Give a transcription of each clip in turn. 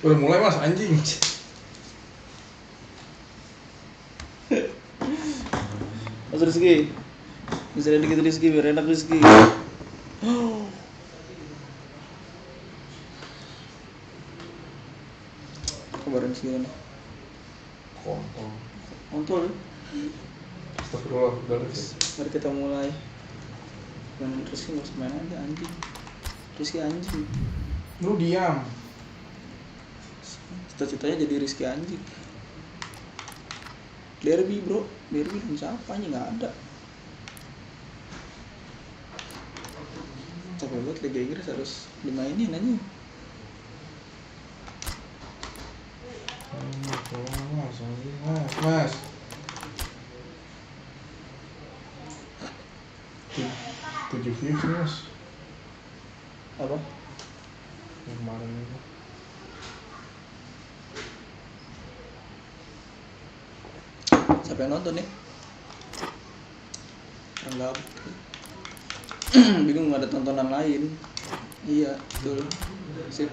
Udah mulai mas, anjing. Mas Rizky, bisa dikit Rizky biar enak Rizky. Kabarin segini. Kontol ya? Astagfirullah, udah Mari kita mulai. Dan Rizky nggak usah main aja anjing. Rizky anjing. Lu diam. Cita-citanya jadi Rizky anjing. Derby bro, derby dan siapa aja nggak ada. Capek banget Liga Inggris harus dimainin aja. Mas. 7 views mas. Apa? Yang kemarin itu. Siapa yang nonton ya? Enggak. Bingung nggak ada tontonan lain. Iya, betul. Sip.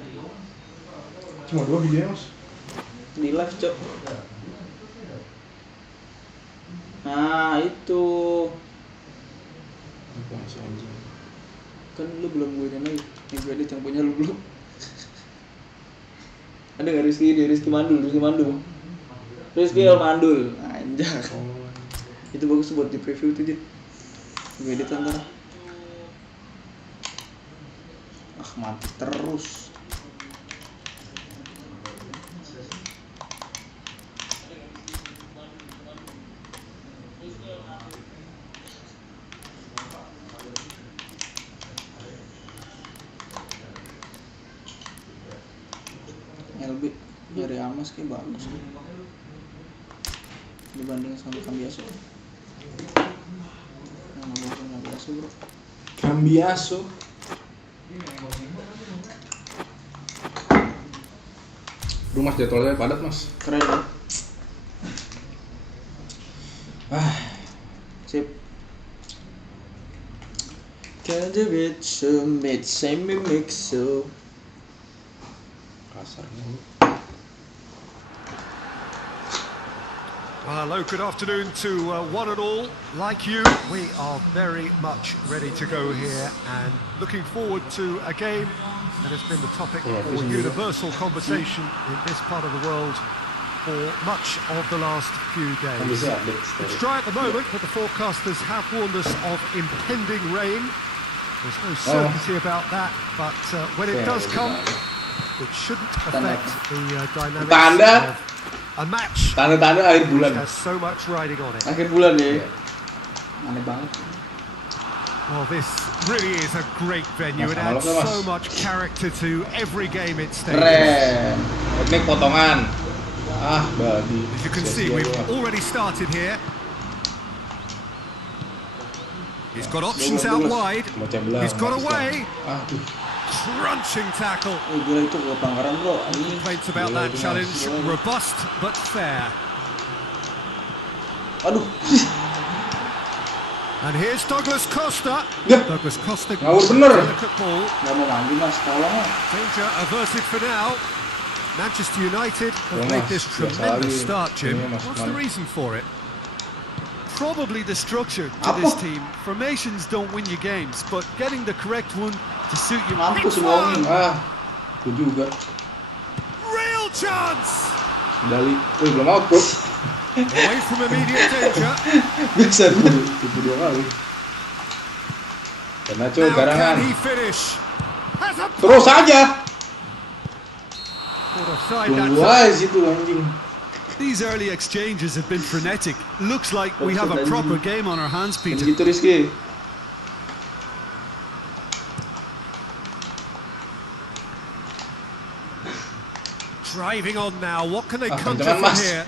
Cuma 2 videonya mas. Di live cok. Nah itu kan lu belum gue lagi. Yang gue edit yang punya lu belum. Ada nggak Rizky di Rizky Mandul, Rizky Mandul. Rizky Mandul, anjay. Itu bagus buat di preview tuh dit. Gue edit antara. Mati terus. LB dari Amas kayak bagus nih dibanding sama Cambiaso. Nah, bagus Cambiaso bro. Cambiaso. Rumah jadwalnya padat mas. Keren ya. Sip. Can the bitch meet same mix so Kasarnya. Hello, good afternoon to one and all. Like you, we are very much ready to go here and looking forward to a game that has been the topic for universal conversation in this part of the world for much of the last few days. It's dry at the moment, but the forecasters have warned us of impending rain. There's no certainty about that, but when it does come, it shouldn't affect the dynamics of a match. Tanda-tanda akhir bulan. Has so much riding on it. akhir bulan ya. Aneh banget. Well, this really is a great venue. It adds so much character to every game it stages. Keren. Teknik potongan. Babi. As you can see, we've already started here. He's got options out wide. He's got away. Crunching tackle. Gila itu pelanggaran bro. Complaints about that challenge. Robust but fair. Aduh. And here's Douglas Costa. Douglas Costa. Ngawur bener. Delicate ball. Gak mau maju mas, tolong. Danger averted for now. Manchester United have made this tremendous start, Jim. What's the reason for it? Probably the structure to this team. Formations don't win you games, but getting the correct one to suit you. Mampus ngomongin. Aku juga. Real chance. Dali. Belum out, bro. Away from immediate danger. Biasa dulu. Itu 2 kali. Nacho garangan. Can he finish? Terus aja. Tunggu aja situ anjing. These early exchanges have been frenetic. Looks like we have a proper game on our hands, Peter. Gitu Rizky. Driving on now. What can they conjure from here?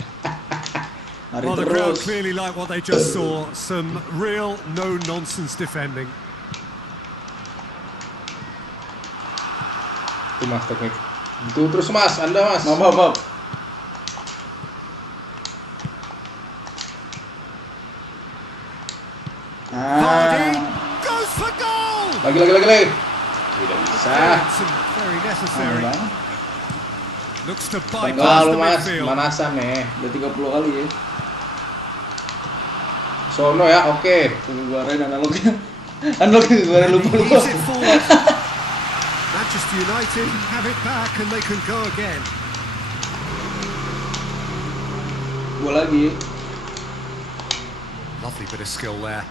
Well, the crowd clearly like what they just saw. Some real no-nonsense defending. Itu mas teknik. Itu terus mas, Anda mas. Maaf. Vardy goes for goal. Lagi. Tidak bisa. Very necessary. Looks to Enggak bypass lu the mas, midfield. manasan nih. Udah 30 kali ya. Sono ya, oke. Keluarin analognya. Analognya keluarin lupa. Ease it forward. Manchester United have it back and they can go again. Gua lagi. Lovely bit of skill there.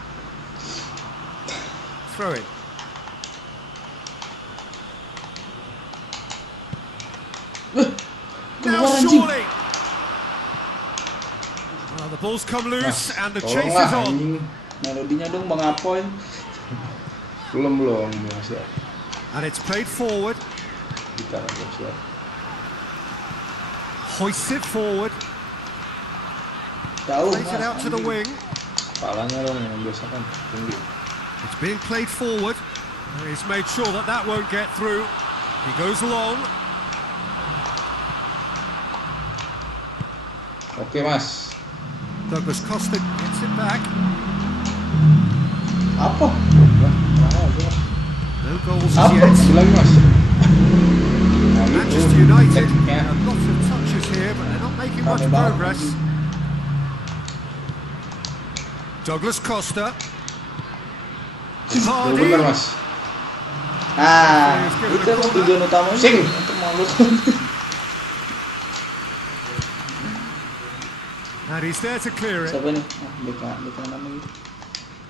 Throw it. Now Keluar anjing. surely. Well, the ball's come loose and the Tolong chase lah, is on. anjing. Melodinya dong Bang Apoy. Belum siap. And it's played forward. Gitar belum siap. Hoists it forward. Jauh. Plays it out to the wing. Kepalanya dong yang biasa kan tinggi. It's being played forward. He's made sure that that won't get through. He goes long. Oke mas. Douglas Costa gets it back. Apa? Wah, mana aja mas? No goals as Apa? yet. Masih lagi mas. Nah, gitu. Manchester United, Tekniknya. a lot of touches here, but they're not making much Rame banget. progress. Douglas Costa. Jauh Hardy. bener mas. Nah, itu emang tujuan utamanya. Sing. Untuk malu. And he's there to clear it. Siapa nih? Beka nama gitu.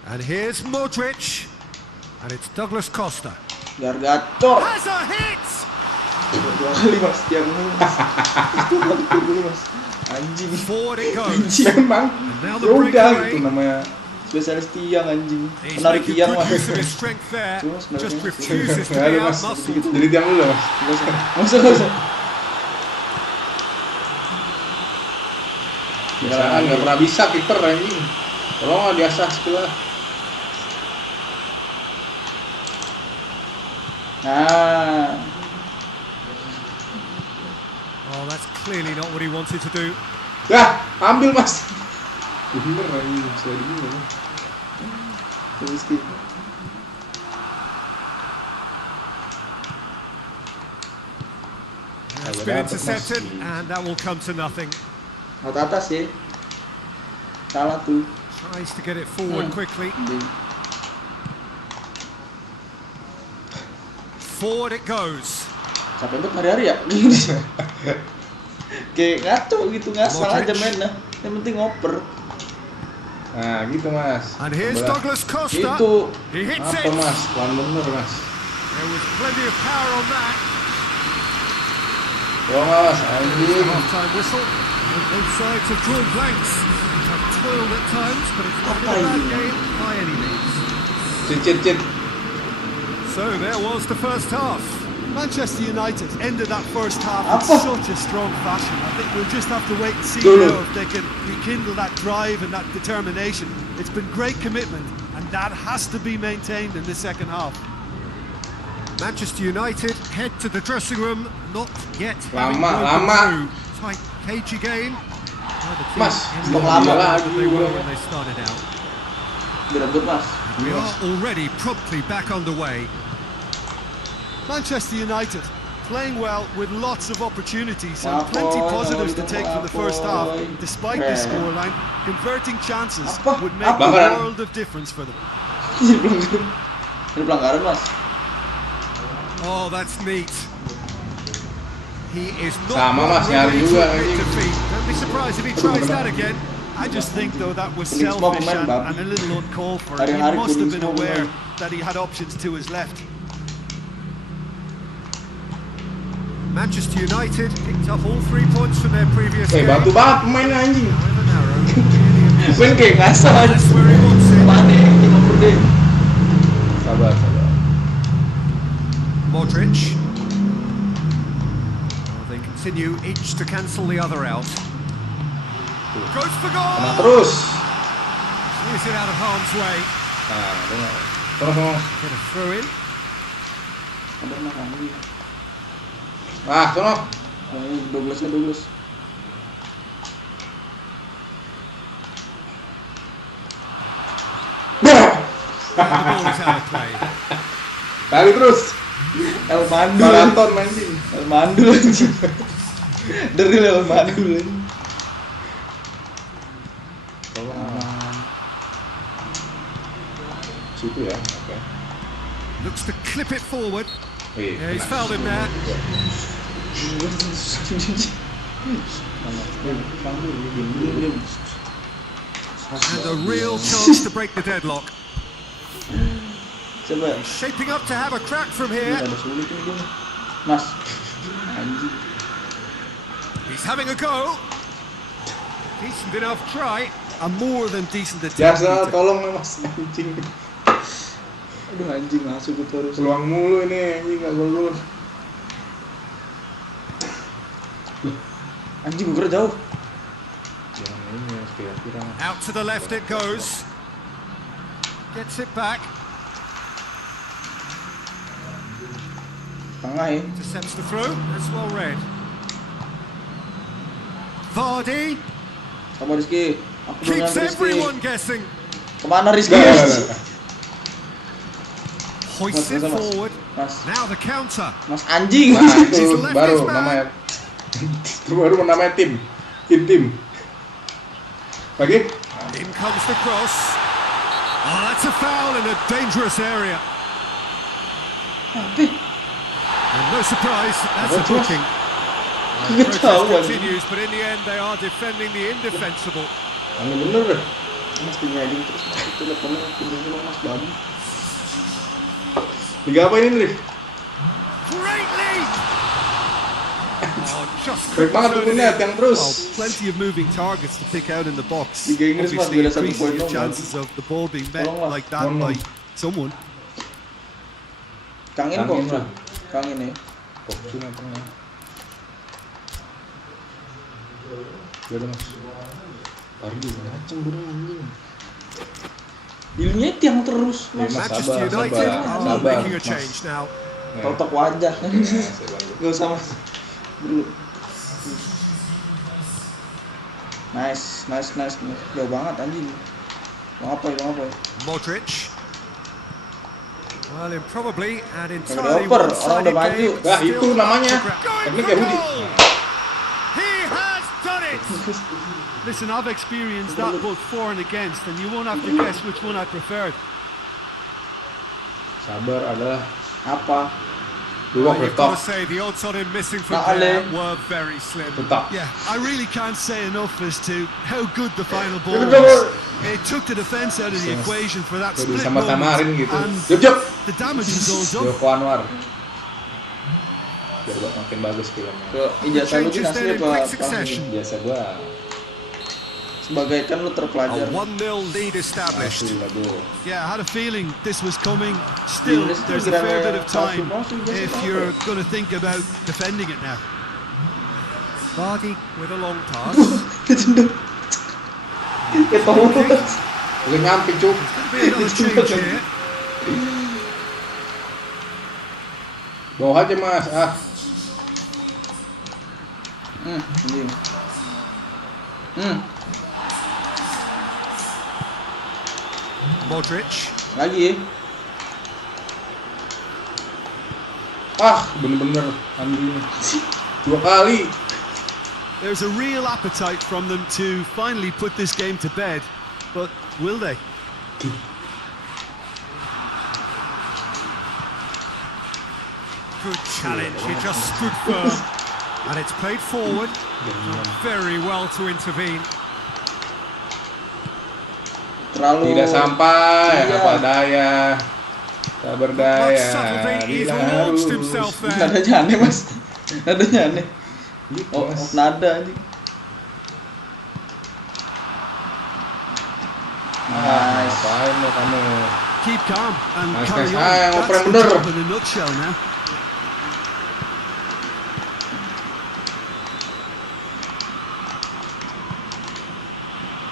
And here's Modric. And it's Douglas Costa. Biar gacor. Has a hit! Dua kali mas, tiang dulu mas. Dua kali tiang dulu mas. Anjing. Forward it goes. Memang. And now Ya the udah breakaway. gitu namanya. Spesialis tiang anjing. He's Penarik making tiang good mas. use of his strength there. Cuma sebenarnya Just masih- refuses to Nggak be ada mas. out-muscled. Jadi tiang dulu mas. Nggak usah. Biasaan nggak pernah bisa kiper anjing. Tolong lah diasah sekolah. Nah, Oh, that's clearly not what he wanted to do. Dah, ambil mas. Bener anjing, bisa digini. terus gitu. It's been intercepted, and that will come to nothing. Atas ya. Salah tuh. Tries to get it forward quickly. Forward it goes. Capek banget hari-hari ya. Kayak ngaco gitu, ngasal aja Modric. mainnya. Yang penting ngoper. Nah gitu mas. And here's Bola. Douglas Costa. Itu He hits Apa it. mas? Pelan bener mas. There was plenty of power on that. Tolong lah mas, anjing. Half-time whistle. And both sides have drawn blanks. Have toiled at times, but it's not been a bad game by any means. Cit. So there was the first half. Manchester United ended that first half in Apa? such a strong fashion. I think we'll just have to wait and see Dulu. now if they can rekindle that drive and that determination. It's been great commitment, and that has to be maintained in the second half. Manchester United head to the dressing room, not yet having Lama, broken lama. through. Tight, cagey game. Neither team Mas, any stok more lama than lagi, they were bro. when they started out. direbut mas. We are already promptly back underway. Manchester United playing well with lots of opportunities and Apa? plenty positives to take from the first half. Apa? Despite the scoreline, converting chances Apa? would make Apa? a Pelanggaran. world of difference for them. Ini pelanggaran mas. Oh, that's neat. He is not Sama, Mas, ready nyari to juga, admit anjing. defeat. Don't be surprised if he tries that again. I just think though that was Ini semua selfish pemain, and babi. a little uncalled for. He Hari-hari must have kuning been semua aware pemain. that he had options to his left. Manchester United picked up all 3 points from their previous game. Batu banget pemainnya anjing. However narrow, clearly a miss. Main kayak ngasal aja. That's where he wants it. Mana yang ngoper deh. Sabar. Modric. Well, they continue each to cancel the other out. Goes for Kena goal! terus. Clears it out of harm's way. Nah, dengar. Tolong. Get a throw in. Kabar makan lagi. Ah, tolong. Douglas. The ball is out of play. Kali terus. El Mandul. Maraton anjing. El Mandul anjing. Dari Real Madrid. Situ ya, oke. Looks to clip it forward. Wih, Yeah, he's kena. fouled him there. And a real chance to break the deadlock. Coba. Shaping up to have a crack from Ini here. ada sulit ini gini. Mas. Anjing. He's having a go. Decent enough try. A more than decent attempt. Biasa, Peter. tolong mas anjing. Aduh anjing masuk gue terus. Peluang mulu ini anjing nggak gol. Anjing gue kira jauh. Yang ini kira-kira. Out to the left it goes. Gets it back. Tengah ya. Intercepts the throw. That's well read. Vardy Sama Rizky. Aku belum keeps nyampe Rizky. everyone guessing. Kemana Rizky? Hoists it Mas. forward. Mas. Now the counter. Mas anjing. Nah itu baru namanya. Itu baru namanya tim. Lagi? In comes the cross. Oh, that's a foul in a dangerous area. And no surprise, that's a booking. The protest Ketahuan. continues, but in the end they are defending the indefensible. Ini bener deh. Mas punya anjing terus mas itu lihat komen pindah mas babi. Liga apa ini nih? Great lead! Oh, just Baik banget tuh net yang terus. Well, plenty of moving targets to pick out in the box. Liga Inggris mas Obviously beda 1 increases poin your dong. chances of the ball being met Tolong lah. like that by someone. Kangin Kangin kok. lah. Kangin ya. Waktunya tengah. Ya udah mas. Baru juga ngaceng burung anjing. Bilnya tiang terus mas. Mas, Manchester sabar, United sabar, are sabar, making a Mas. change now. Totok wajah. Gak usah mas. Dulu. Nice. Jauh banget anjing. Bang apa ya? Modric. Well, improbably and Yang entirely dioper, orang one-sided udah maju. game. Nah itu namanya. Going Teknik for Yahudi. goal! He has done it! Listen, I've experienced that both for and against, and you won't have to guess which one I preferred. Sabar adalah Apa? dua Well, you've got to bertok. say the odds on him missing from Nah, there Ale. were very slim. Tetap. Yeah, I really can't say enough as to how good the final ball Itu was. It took the defence out of the equation for that Jadi split sama-samarin moment, gitu. and Jop. the damage was all done. Joko Anwar. Biar buat makin bagus filmnya. Ke ijazah lu Changes kan asli then in apa? quick succession. Biasa gua. Sebagai kan lu A terpelajar. 1-0 lead established. Asli lah bro. Yeah, I had a feeling this was coming. Still, there's a fair bit of time if you're going to think about defending it now. Vardy with a long pass. Ketemu. Udah nyampe cuk. Could be another change here. Bawa aja mas. Ah. Anjing. Modric. Lagi. Ah bener-bener anjing. 2 kali. There's a real appetite from them to finally put this game to bed, but will they? Good challenge. He just stood firm. And it's played forward. Very well to intervene. Terlalu. Tidak sampai. Iya. Apa daya. Tak Much berdaya. subtlety, he's Bila launched harus. himself there. Nadanya aneh mas. Nadanya aneh. Gitu, Oh, Mas. nada anjing. Nice. Ngapain lo kamu? Keep calm and Nice, carry nice. on. Ah, yang That's operan the bener. job in a nutshell now.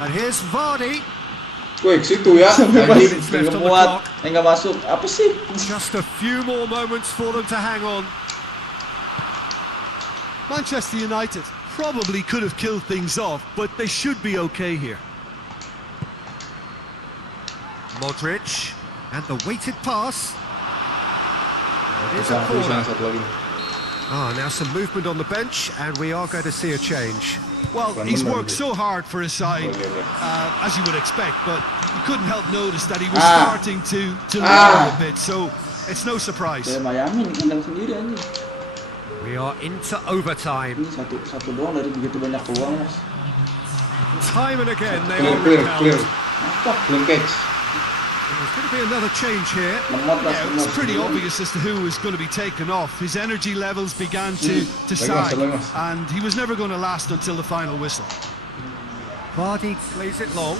And here's Vardy. Wih, situ ya. Anjing. Minutes left on the Muat. clock. Nggak masuk. Apa sih? Just a few more moments for them to hang on. Manchester United probably could have killed things off, but they should be okay here. Modric. And the weighted pass. It is a Bisa, bisa corner. satu lagi. Now some movement on the bench, and we are going to see a change. Well, Bukan he's benar worked dia. so hard for his side, Oh, iya. as you would expect, but you couldn't help notice that he was Ah. starting to limp a bit, so it's no surprise. Kayak Miami nih, kandang sendiri anjing. We are into overtime. Ini satu doang dari begitu banyak peluang, Mas. Time and again they Clear, are clear, repelled. Apa? Clean catch. There's going to be another change here. Lemot, Mas. Yeah, it's pretty obvious as to who was going to be taken off. His energy levels began to Lagi, sag, Mas. and he was never going to last until the final whistle. Vardy plays it long.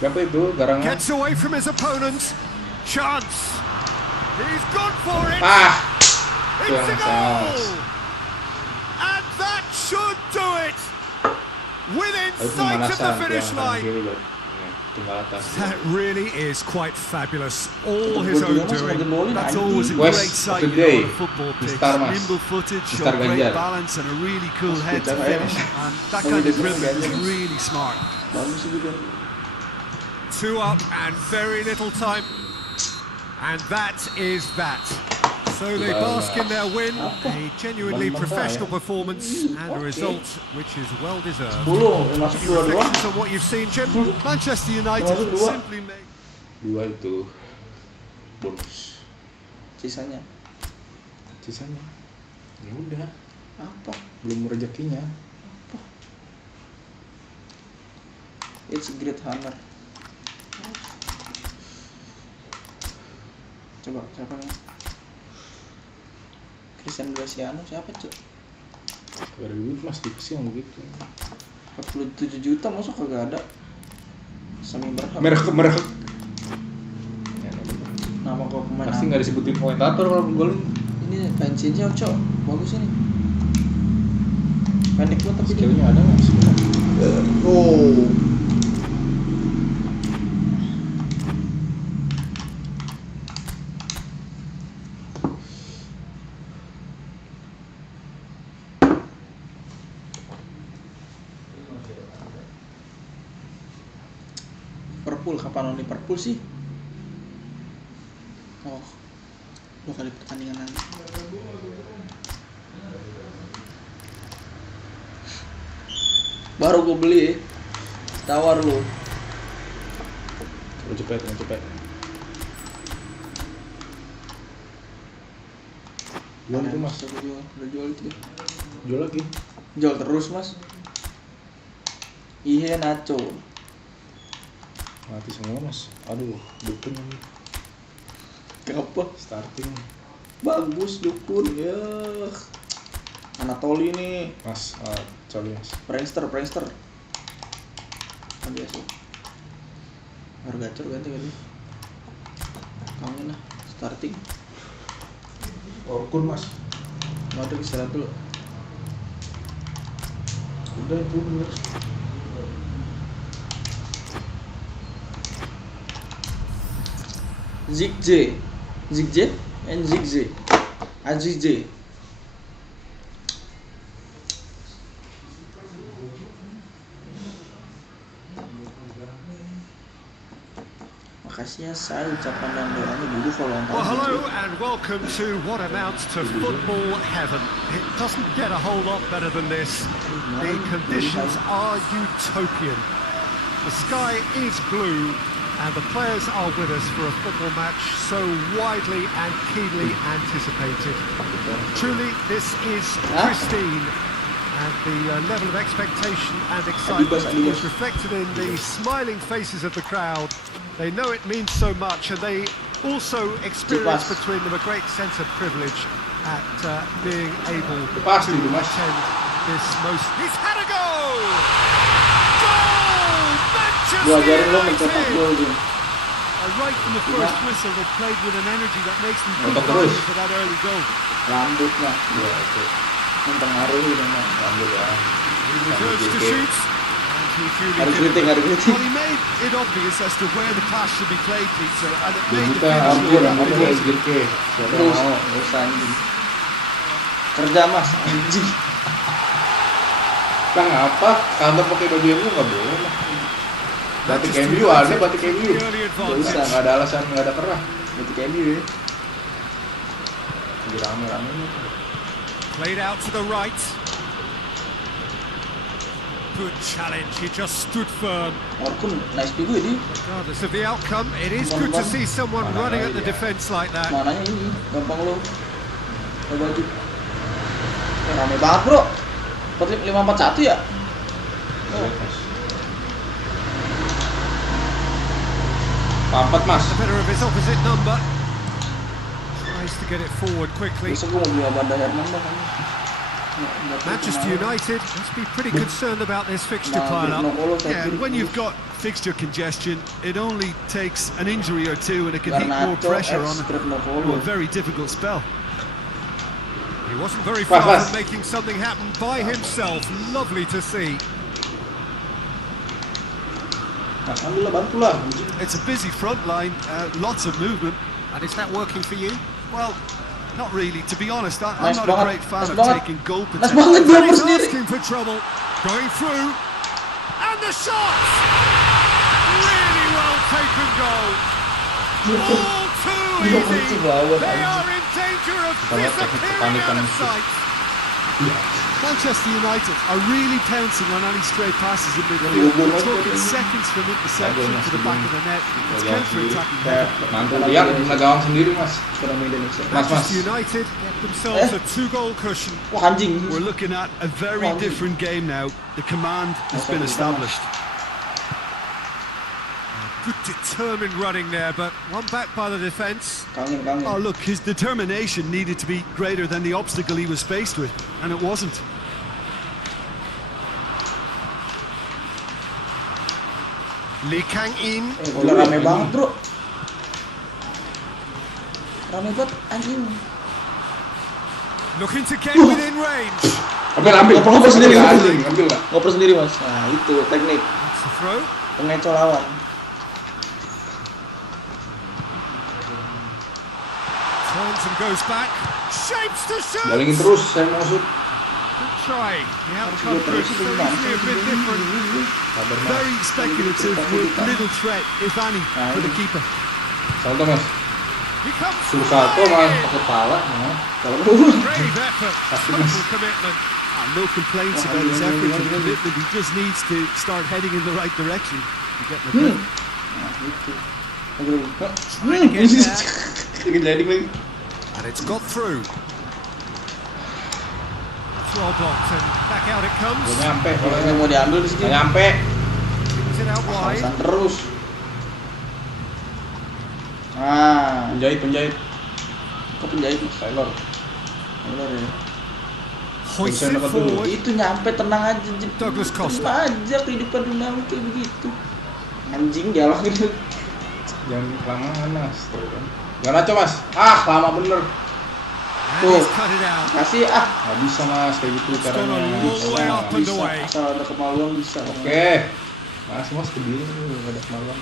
Siapa itu? Garangan. Gets away from his opponent. Chance. He's gone for it. It's a Yang goal. salah. And that should do it. Within Itu sight of the pemanasan finish yang kanan line. kiri, Bro. Tinggal atas. That really is quite fabulous. All Betul, his betul, own Mas, doing. ada bolin, That's anjing. always a West great of sight, the you know, day. on a football pitch. Star, Mas. Nimble footage, Star showed great Ganjar. balance and a really cool head to Ganjar, finish. Mas. And that Oh, kind of dia dribbling was Ganjar. really smart. Bagus sih dia. 2 up and very little time. And that is that. So they bask in their win, a genuinely professional performance and a result which is well deserved. 10, masuk Any 2-2. reflections on what you've seen, Jim? Manchester United Masuk dua. simply made... 2 itu bonus. Sisanya Sisanya ya udah, apa? belum rezekinya. It's a great honor. Coba siapa nih? Christian Graciano siapa, Cuk? Gak ada duit Mas, dikasih yang begitu. 47 juta masa kagak ada. Sami berhak. Merek. Nama kok pemain Pasti apa? nggak disebutin komentator kalau golin. Ini pensiunnya, Cok. Bagus ini. Pendek banget tapi dia. Skillnya ada nggak sih? Oh. Liverpool, kapan lawan Liverpool sih? Oh, 2 kali pertandingan nanti. Baru gue beli, tawar lu. Cepet. Jual itu Mas, Udah jual itu. jual lagi. Jual terus Mas. Iya Nacho. Mati semua Mas. Aduh, dukun ini. Kenapa? Starting Bagus dukun ya. Anatoli nih. Mas, coba Mas. Prankster. Kan biasa. Harus gacor ganti kali. Kangen lah. Starting. Orkun Mas. Mau ada istirahat dulu. Udah itu bener. Zigze and Zigze. Azizze. Makasih ya saya ucapan dan doanya dulu kalau Well, hello and welcome to what amounts to football heaven. It doesn't get a whole lot better than this. The conditions are utopian. The sky is blue and the players are with us for a football match so widely and keenly anticipated. Truly, this is pristine. And the level of expectation and excitement is reflected in the smiling faces of the crowd. They know it means so much, and they also experience between them a great sense of privilege at being able to attend this most... He's had a goal! Goal! Manchester United! Right from the first whistle, they played with an energy that makes them good value for that early goal. Rambutnya. Iya, itu. Mempengaruhi dengan Rambut ya. He returns to shoot. And he duly Harus did. kritik. Well, he made it obvious as to where the pass should be played, Pizza, and it made the Kita finish ampun, look a bit ampun easy. SGK. Siapa Terus, mau? nggak usah anjing. Kerja Mas, anjing. Kan apa? Kantor pakai baju MU nggak boleh lah. Batik MU ada, batik MU. Early Nggak usah, advantage. nggak ada alasan, nggak ada kerah. Berarti kayak dia. Lagi rame-rame. Played out to the right. Good challenge, he just stood firm. Orkun nice juga dia. Regardless of the outcome, it is good to see someone running at the defence like that. Mananya ini gampang lo. Baju. Rame banget bro. 541 ya. Papat mas. The better of his opposite number. Tries to get it forward quickly. Besok gue mau beli Abanda Herman bang. Manchester United must be pretty concerned about this fixture pile-up. Yeah, and when you've got fixture congestion, it only takes an injury or two and it can heap more pressure on a very difficult spell. He wasn't very far from making something happen by himself. Lovely to see. It's a busy front line, lots of movement. And is that working for you? Well, not really. To be honest, I'm not a great fan of taking goal potential. He's asking for trouble. Going through. And the shot! Really well taken goal. All too easy. They are in danger of disappearing out of sight. Manchester United are really pouncing on any stray passes in midfield. We're talking seconds from interception to the back of the net. It's counter-attacking. Manchester United get themselves a 2-goal cushion. We're looking at a very different game now. The command has been established. Good determined running there, but one back by the defence. Oh look, his determination needed to be greater than the obstacle he was faced with, and it wasn't. Lee Kang-in. Rame banget bro. Rame banget anjing. Looking to get within range. Ambil. Ngoper sendiri. Ambil lah. Ngoper sendiri mas. Nah itu teknik. That's the throw. Pengecoh lawan. Turns and goes back. Shapes to shoot. Balingin terus, saya mau shoot. Good trying. The outcome could easily a bit different. Very speculative with little threat, if any, for the keeper. Salto mas. He comes Suruh salto mas, pakai pala. brave effort, total commitment. No complaints about his effort and commitment. He just needs to start heading in the right direction to get the goal. Trying to get there, Jadi and it's got through. Well blocked and back out it comes. Nyampe, yang mau diambil di sini. nyampe. Brings it out wide. Pasang terus. Ah, Penjahit. kok penjahit mas? Taylor. Taylor ya. Hoists it forward. Itu nyampe tenang aja. Douglas Costa. Tenang aja kehidupan dunia kayak begitu. Anjing dia lah gitu. Jangan kelamaan mas. Jangan aco mas. Ah lama bener. And he's cut it out. Kasih ah. Gak bisa mas kayak gitu It's gone caranya. all the way up and Bisa, away. asal ada kemaluan bisa. Oke. Mas kediri gak ada kemaluan.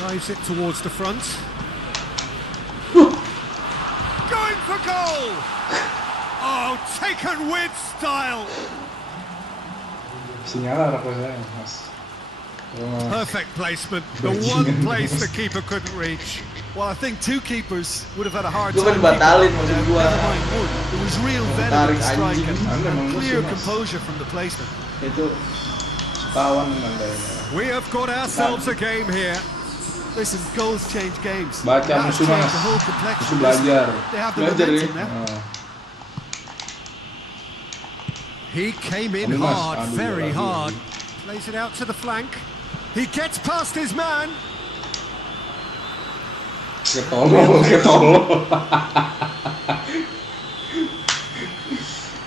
Drives it towards the front. Going for goal! Oh, taken with style! Sinyal arah saya mas. Perfect placement. The one place the keeper couldn't reach. Well, I think two keepers would have had a hard Gua time. kan batalin keeping maksud it. gua. Never mind one. There was real venom in Tarik the strike anjing. and clear composure from the placement. Itu Kawan mandainya. We have got ourselves a game here. Listen, goals change games. Baca That's musuh changed mas. the whole Musuh complexion. belajar. They have the Belajar, momentum ya? now. He came in Aduh, Mas. hard, Aduh, very aduh. hard. Plays it out to the flank. He gets past his man. Ketolol.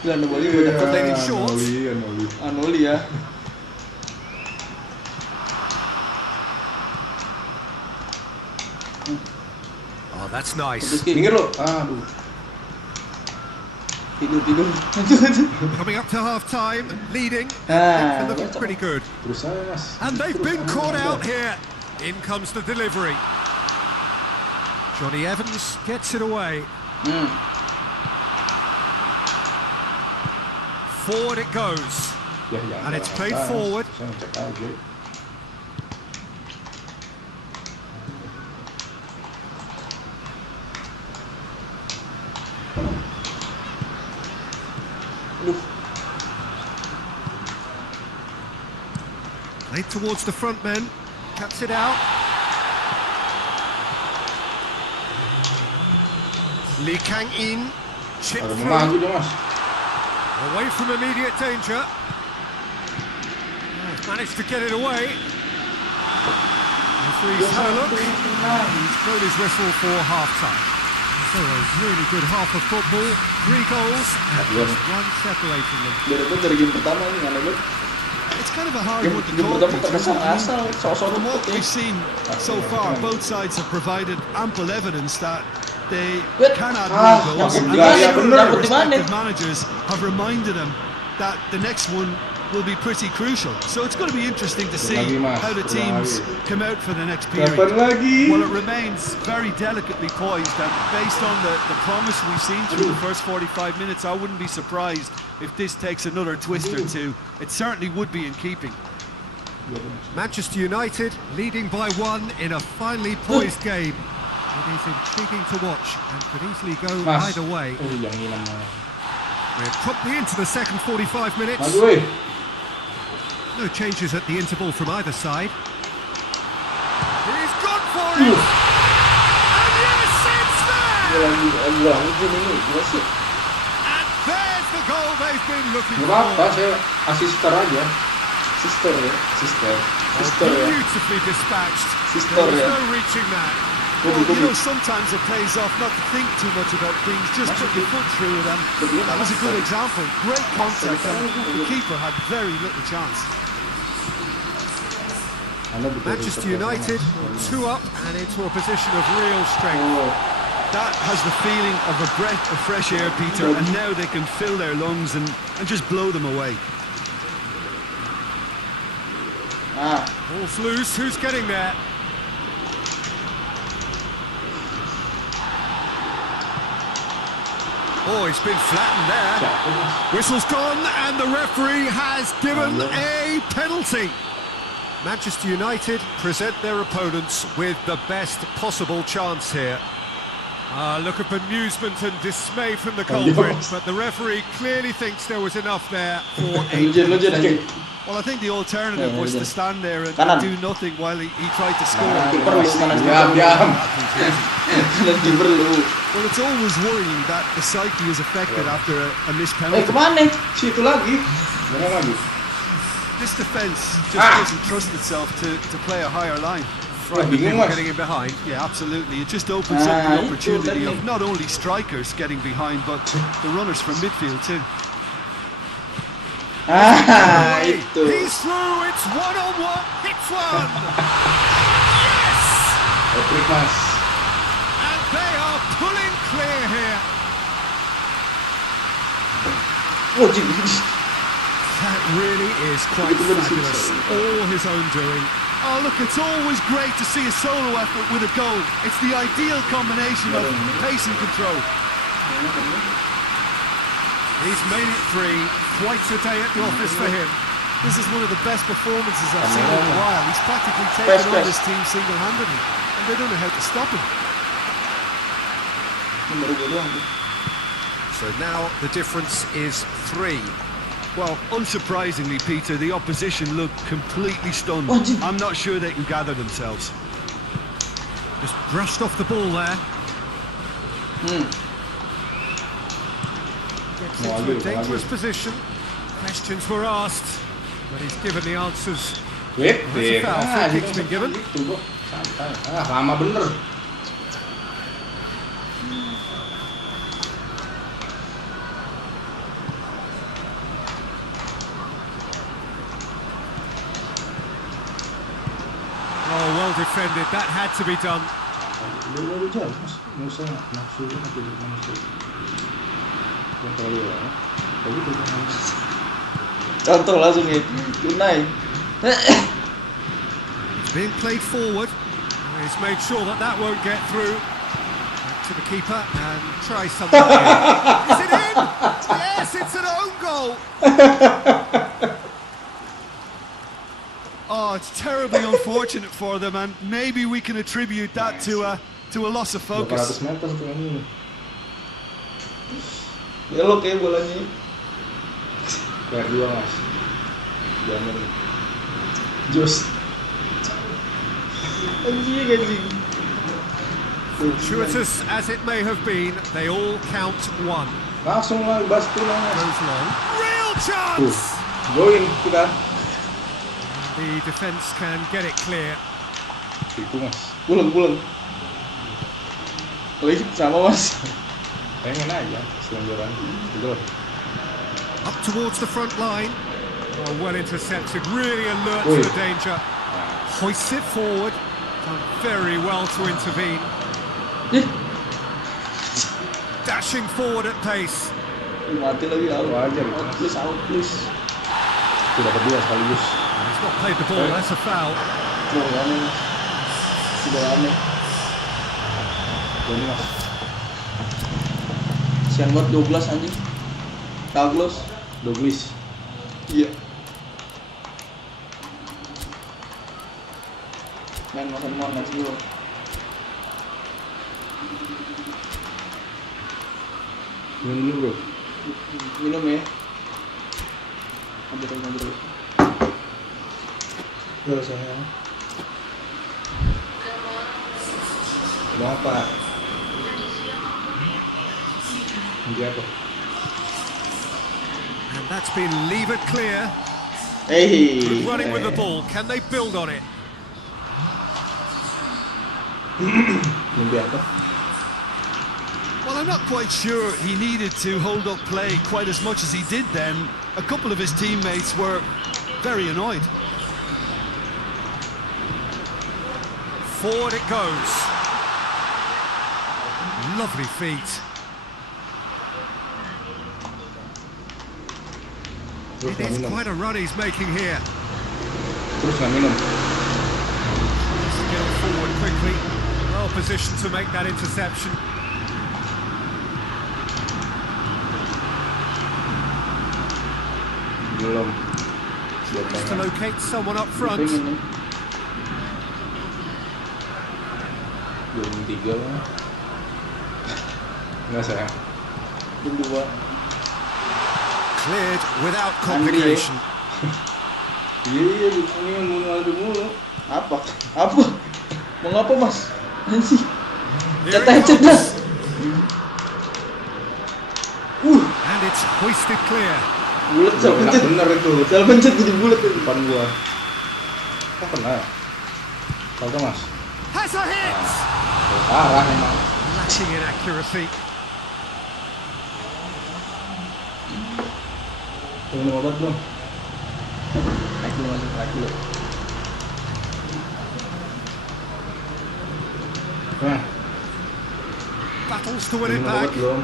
Gila Noli udah dapat lagi Taking shots. Noli. Anoli ya. Oh, that's nice. Minggir lo. Aduh. Tidur. Coming up to half time, leading. Ah, And looking pretty good. Terus aja mas. And they've been caught out here. In comes the delivery. Johnny Evans gets it away. Forward it goes. Ya, And it's played forward. Saya ngecek aja. towards the front men. Cuts it out. Lee Kang-in. Chip Ada through. maju dia mas. Away from immediate danger. He's managed to get it away. Referee's had a look. He's blown his whistle for half-time. So a really good half of football. 3 goals and just 1 separating them. Dapat dari game pertama nih, aneh banget. It's kind of a hard one to Game call. pertama terkesan asal, sosok From what we've seen so far, both sides have provided ample evidence that they cannot win goals. And their respective managers have reminded them that the next one will be pretty crucial. So it's going to be interesting to see how the teams come out for the next period. Kapan lagi? Well, it remains very delicately poised, and based on the promise we've seen through the first 45 minutes, I wouldn't be surprised if this takes another twist or two. It certainly would be in keeping. Manchester United leading by 1 in a finely poised game. It is intriguing to watch and could easily go either way. We're promptly into the second 45 minutes. Maju weh. No changes at the interval from either side. He's gone for it! And yes, it's there! And there's the goal they've been looking Gak apa-apa, for. saya asister aja. Sister ya. Sister. Sister ya. Beautifully dispatched. Sister There's ya. no reaching that. Well, you know, sometimes it pays off not to think too much about things, just put your foot through it, and that was a good example. Great contact, and the keeper had very little chance. Manchester United 2 up and into a position of real strength. That has the feeling of a breath of fresh air, Peter, and now they can fill their lungs and just blow them away. Ball's loose, who's getting there? Oh, he's been flattened there. Whistle's gone and the referee has given a penalty. Manchester United present their opponents with the best possible chance here. Look at bemusement and dismay from the culprit, but the referee clearly thinks there was enough there for a penalty. Well, I think the alternative was to stand there and do nothing while he tried to score. Diam. Well, it's always worrying that the psyche is affected after a missed penalty. Kemana? Situ lagi. Mana maju? This defence just doesn't trust itself to play a higher line. Bingung mas. Getting in behind, yeah, absolutely. It just opens up the opportunity of not only strikers getting behind, but the runners from midfield too. Itu. He's through. It's 1-on-1. Hits one. Yes! Patrick mas. And they are pulling clear here. That really is quite fabulous. All his own doing. Oh, look, it's always great to see a solo effort with a goal. It's the ideal combination of pace and control. He's made it 3. Quite a day at the office for him. This is one of the best performances I've seen in a while. He's practically taken on this team single-handedly, and they don't know how to stop him. So now the difference is 3. Well, unsurprisingly, Peter, the opposition look completely stunned. I'm not sure they can gather themselves. Just brushed off the ball there. Gets into a dangerous position. Questions were asked, but he's given the answers. That's a foul. Free kick's been given. Santai. Lama bener. Oh, well defended. That had to be done. Contoh langsung ya. Tunai. It's being played forward. He's made sure that won't get through. Back to the keeper and try something. Is it in? Yes, it's an own goal. Oh, it's terribly unfortunate for them, and maybe we can attribute that to a loss of focus. 200 meter tuh ini. Belok ya bolanya. PR2 mas. Jangan. Jos. Anjing. Fortuitous as it may have been, they all count one. Langsung lah bas tuh mas. Goes long. Real chance! Going kita. The defence can get it clear. Itu mas. Pulang. Lagi sama mas. Pengen aja selonjoran. Gitu. Up towards the front line. Oh, well intercepted, really alert to the danger. Hoists it forward. Done very well to intervene. Dashing forward at pace. Mati lagi Wajar itu. out please. Sudah kedua sekaligus. He's not played the ball, that's a foul. Aneh. Sudah aneh. Jadi mas. Sian buat 12 anjing. Douglas. Iya. Main makan let's go. Minum dulu bro. Minum ya. Ambil. Gak usah ya. Mau apa? Nanti apa? And that's been levered clear. Hey. Good running with the ball, can they build on it? Nanti apa? Well, I'm not quite sure he needed to hold up play quite as much as he did then. A couple of his teammates were very annoyed. Forward it goes. Lovely feet. Terus nggak It's minum. quite a run he's making here. Terus nggak minum. Needs to get forward quickly. Well positioned to make that interception. Belum. Just to locate someone up front. Pengen nih. 23 lah. Enggak sayang. Jam 2. Cleared without Andri. complication. Iya, ini yang mau mulu. Apa? Mau ngapa mas? Anjing. Here Cetak it dah. comes. And it's hoisted clear. Bulat salah pencet. Bener itu. Salah pencet jadi bulat itu. Depan gua. Kok kena? Kagak mas. Has a hit! Parah emang. Lacking in accuracy. Minum obat belum? Naik dulu. Nah, Battles to win it minum back. obat belum?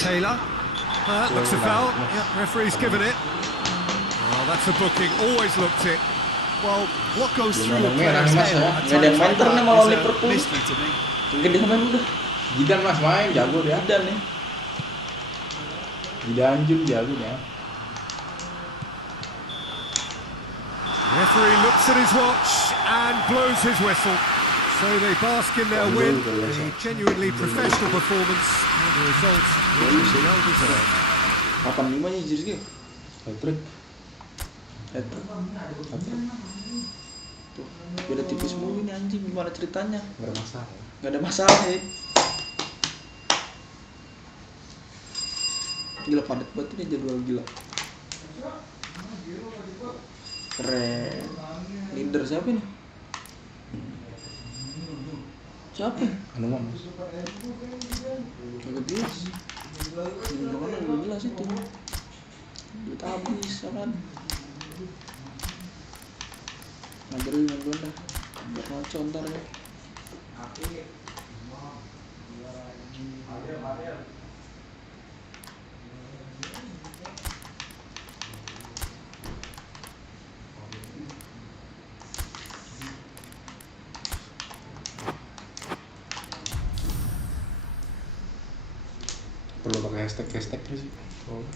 Taylor. Looks a foul. Yeah, referee's given it. Oh, that's a booking. Always looked it. Well, what goes Belum through a ada merah player's nih, Mas, head ya. at Nggak ada yang times main like ternyata that malam is a Liverpool. mystery to me. Gede main udah. Jidan mas main, jago dia. Dan nih. Jidanjun jago dia. Referee looks at his watch and blows his whistle. So they bask in their win, a genuinely professional performance, and the result was well deserved. 85 nya jersey. Patrick. Tuh, beda tipis mulu nih anjing, gimana ceritanya? Nggak ada masalah. Gak ada masalah ya. Gila padat banget ini jadwal gila. Keren. Leader siapa nih? Siapa? Anu mas. Agak jelas. Ini mana agak jelas itu. Duit habis, ya kan? Ngajarin main gue dah. Biar ngaco ntar ya. Perlu pakai hashtag sih. Oh.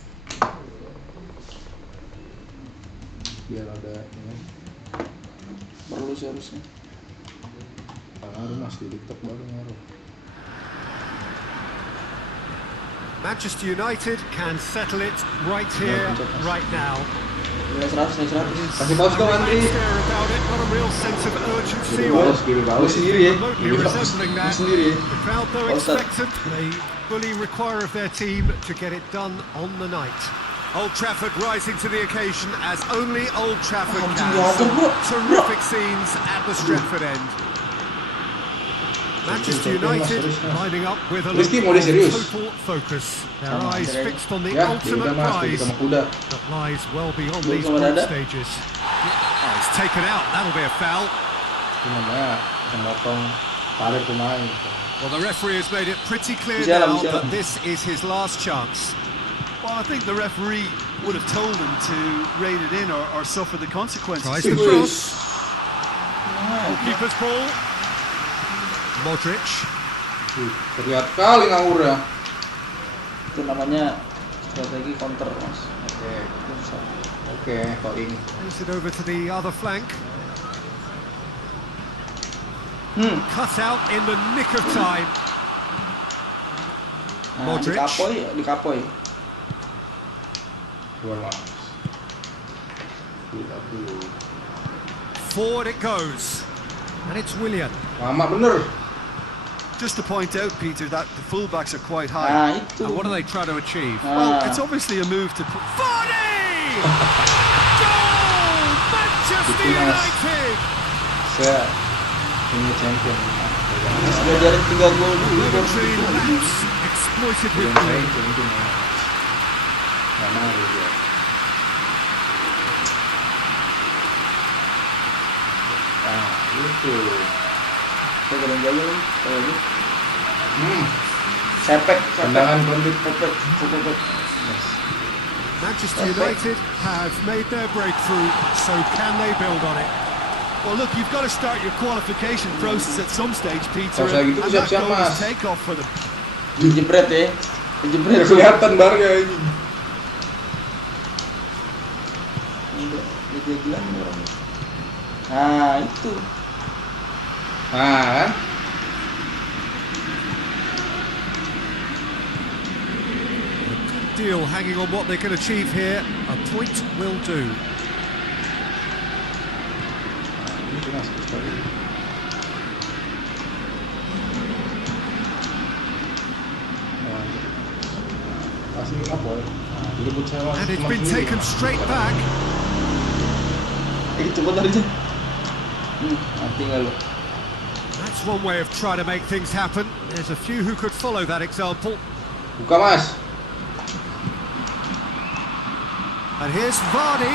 Biar ada ini. Perlu sih harusnya. Ngaruh mas di TikTok baru ngaruh. Manchester United can settle it right here, right now. Nilai 100, nilai 100. Kasih paus dong Andri. Stare about it, not a real sense of urgency Kiri or paus, kiri Gue paus. sendiri ya. remotely Iya. resembling Gue that. sendiri ya. The crowd, though Ustaz. expectant, they fully require of their team to get it done on the night. Old Trafford rising to the occasion as only Old Trafford Anjing, can. dihajar, bro. Terrific scenes at the Stretford end. Manchester United lining up with a look Rizky, mau dia of serius? total focus. Their Sama, eyes kirain. fixed on the Ya, ultimate udah mas, prize kita mau kuda. that lies well beyond Belum these sama group dada. stages. Oh, it's taken out. That'll be a foul. Itu namanya memotong karir pemain. Well, the referee has made it pretty clear Bisa lah, now bisa lah. that this is his last chance. Well, I think the referee would have told him to rein it in or suffer the consequences. Tries the cross. Keeper's ball. Modric. Terlihat kali ngawurnya. Itu namanya strategi counter, Mas. Oke, Susah. oke, calling. Plays it over to the other flank. Cut out in the nick of time. Nah, Modric. dikapoy. Keluar mas. Gila dulu. Forward it goes. And it's Willian. Lama bener. Just to point out, Peter, that the fullbacks are quite high. Nah, itu. And what do they try to achieve? Well, Nah. it's obviously a move to put. Vardy! Goal! Manchester Itu, Mas. United! Saya ini champion. Ngajarin 3 gol dulu. Momentary lapse exploited with Yang saya play. champion ya. Nggak mau dia. Nah, itu. Saya jalan-jalan nih, kalau ini. Hmm. Sepek. Tendangan pelentit. Sepek. Yes. Manchester United have made their breakthrough, so can they build on it? Well, look, you've got to start your qualification process at some stage, Peter. Kalau saya gitu And that siap-siap, goal was Mas. take off for them. Dijebret ya. Dijebret. Kelihatan barnya ini. Udah, dia gila nih orang. Nah, itu. Nah, kan? Deal hanging on what they can achieve here. A point will do. Itu mas, sekali. Kasih apa ya? Nah, direbut sama And it's sama been sendiri. taken straight back. Coba tadi. Mati nggak lo? That's one way of trying to make things happen. There's a few who could follow that example. Buka mas. And here's Vardy.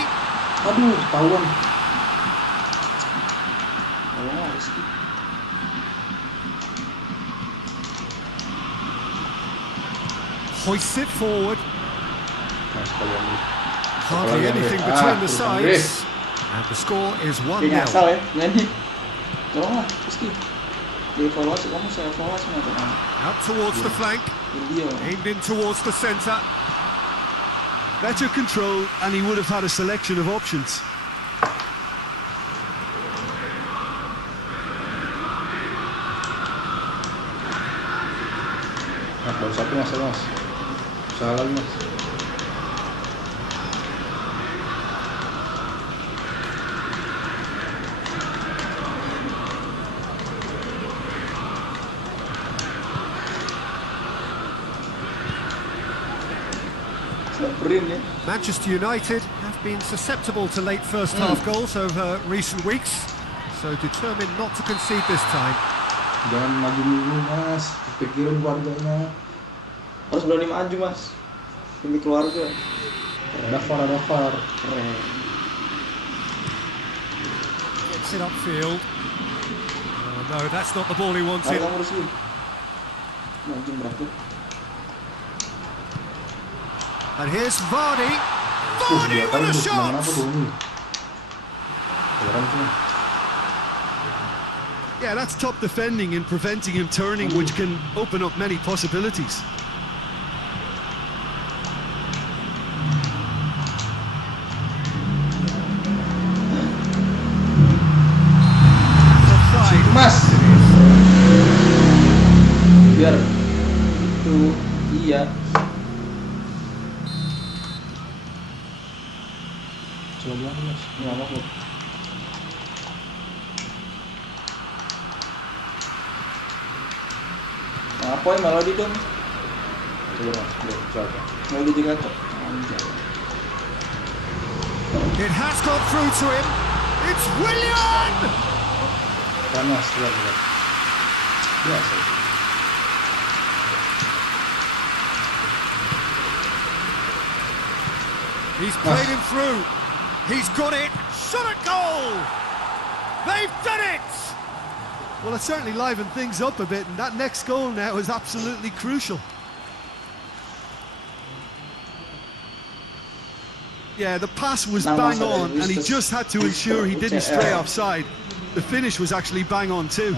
Aduh, ketahuan. Oh, Rizky. Hoists it forward. Nah, sekalian nih. Hardly anything between the sides. And the score is Dia 1-0. ngasal ya, nyanyi. Tolonglah, Rizky. Dievaluasi, kamu saya evaluasi nggak tuh? Out towards the flank. Dia. Aimed in towards the centre. Better control, and he would have had a selection of options. Nah, baru satu mas, mas. Usaha lagi mas. Sabarin ya. Manchester United have been susceptible to late first half goals over recent weeks, so determined not to concede this time. Jangan maju dulu mas. Pikirin keluarganya. Harus berani maju, Mas. Demi keluarga. Ada VAR. Keren. Gets it upfield. Oh no, that's not the ball he Mari wanted. kamu Rizky. Maju berarti. And here's Vardy. Vardy Dia with tahu a tuh shot! apa tuh ini. Keren sih. Yeah, that's top defending and preventing him turning, which can open up many possibilities. Offside. Mas. Biar itu iya. Nggak mau. Apa yang malah di dong? Coba mas, coba. Mau di juga kok. Anjay. It has got through to him. It's Willian! Kan mas, lihat. Biasa. He's played him through. He's got it. Shot at goal. They've done it. Well, it certainly livened things up a bit, and that next goal now is absolutely crucial. Yeah, the pass was bang on, and he just had to ensure he didn't stray offside. The finish was actually bang on too.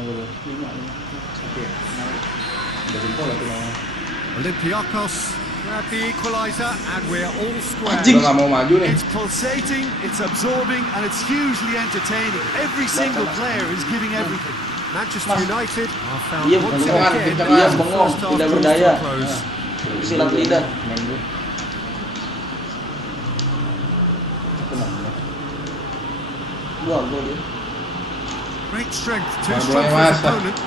Olympiacos grab the equaliser, and we're all square. Udah nggak mau maju nih. It's pulsating, it's absorbing, and it's hugely entertaining. Every single player is giving everything. Manchester United are found Diam, once bengong, again. diam, bengong, First half tidak draws berdaya. to a close. Silat lidah. Gol dia. Great strength, too Nah, strong boleh, for his Mas. opponent.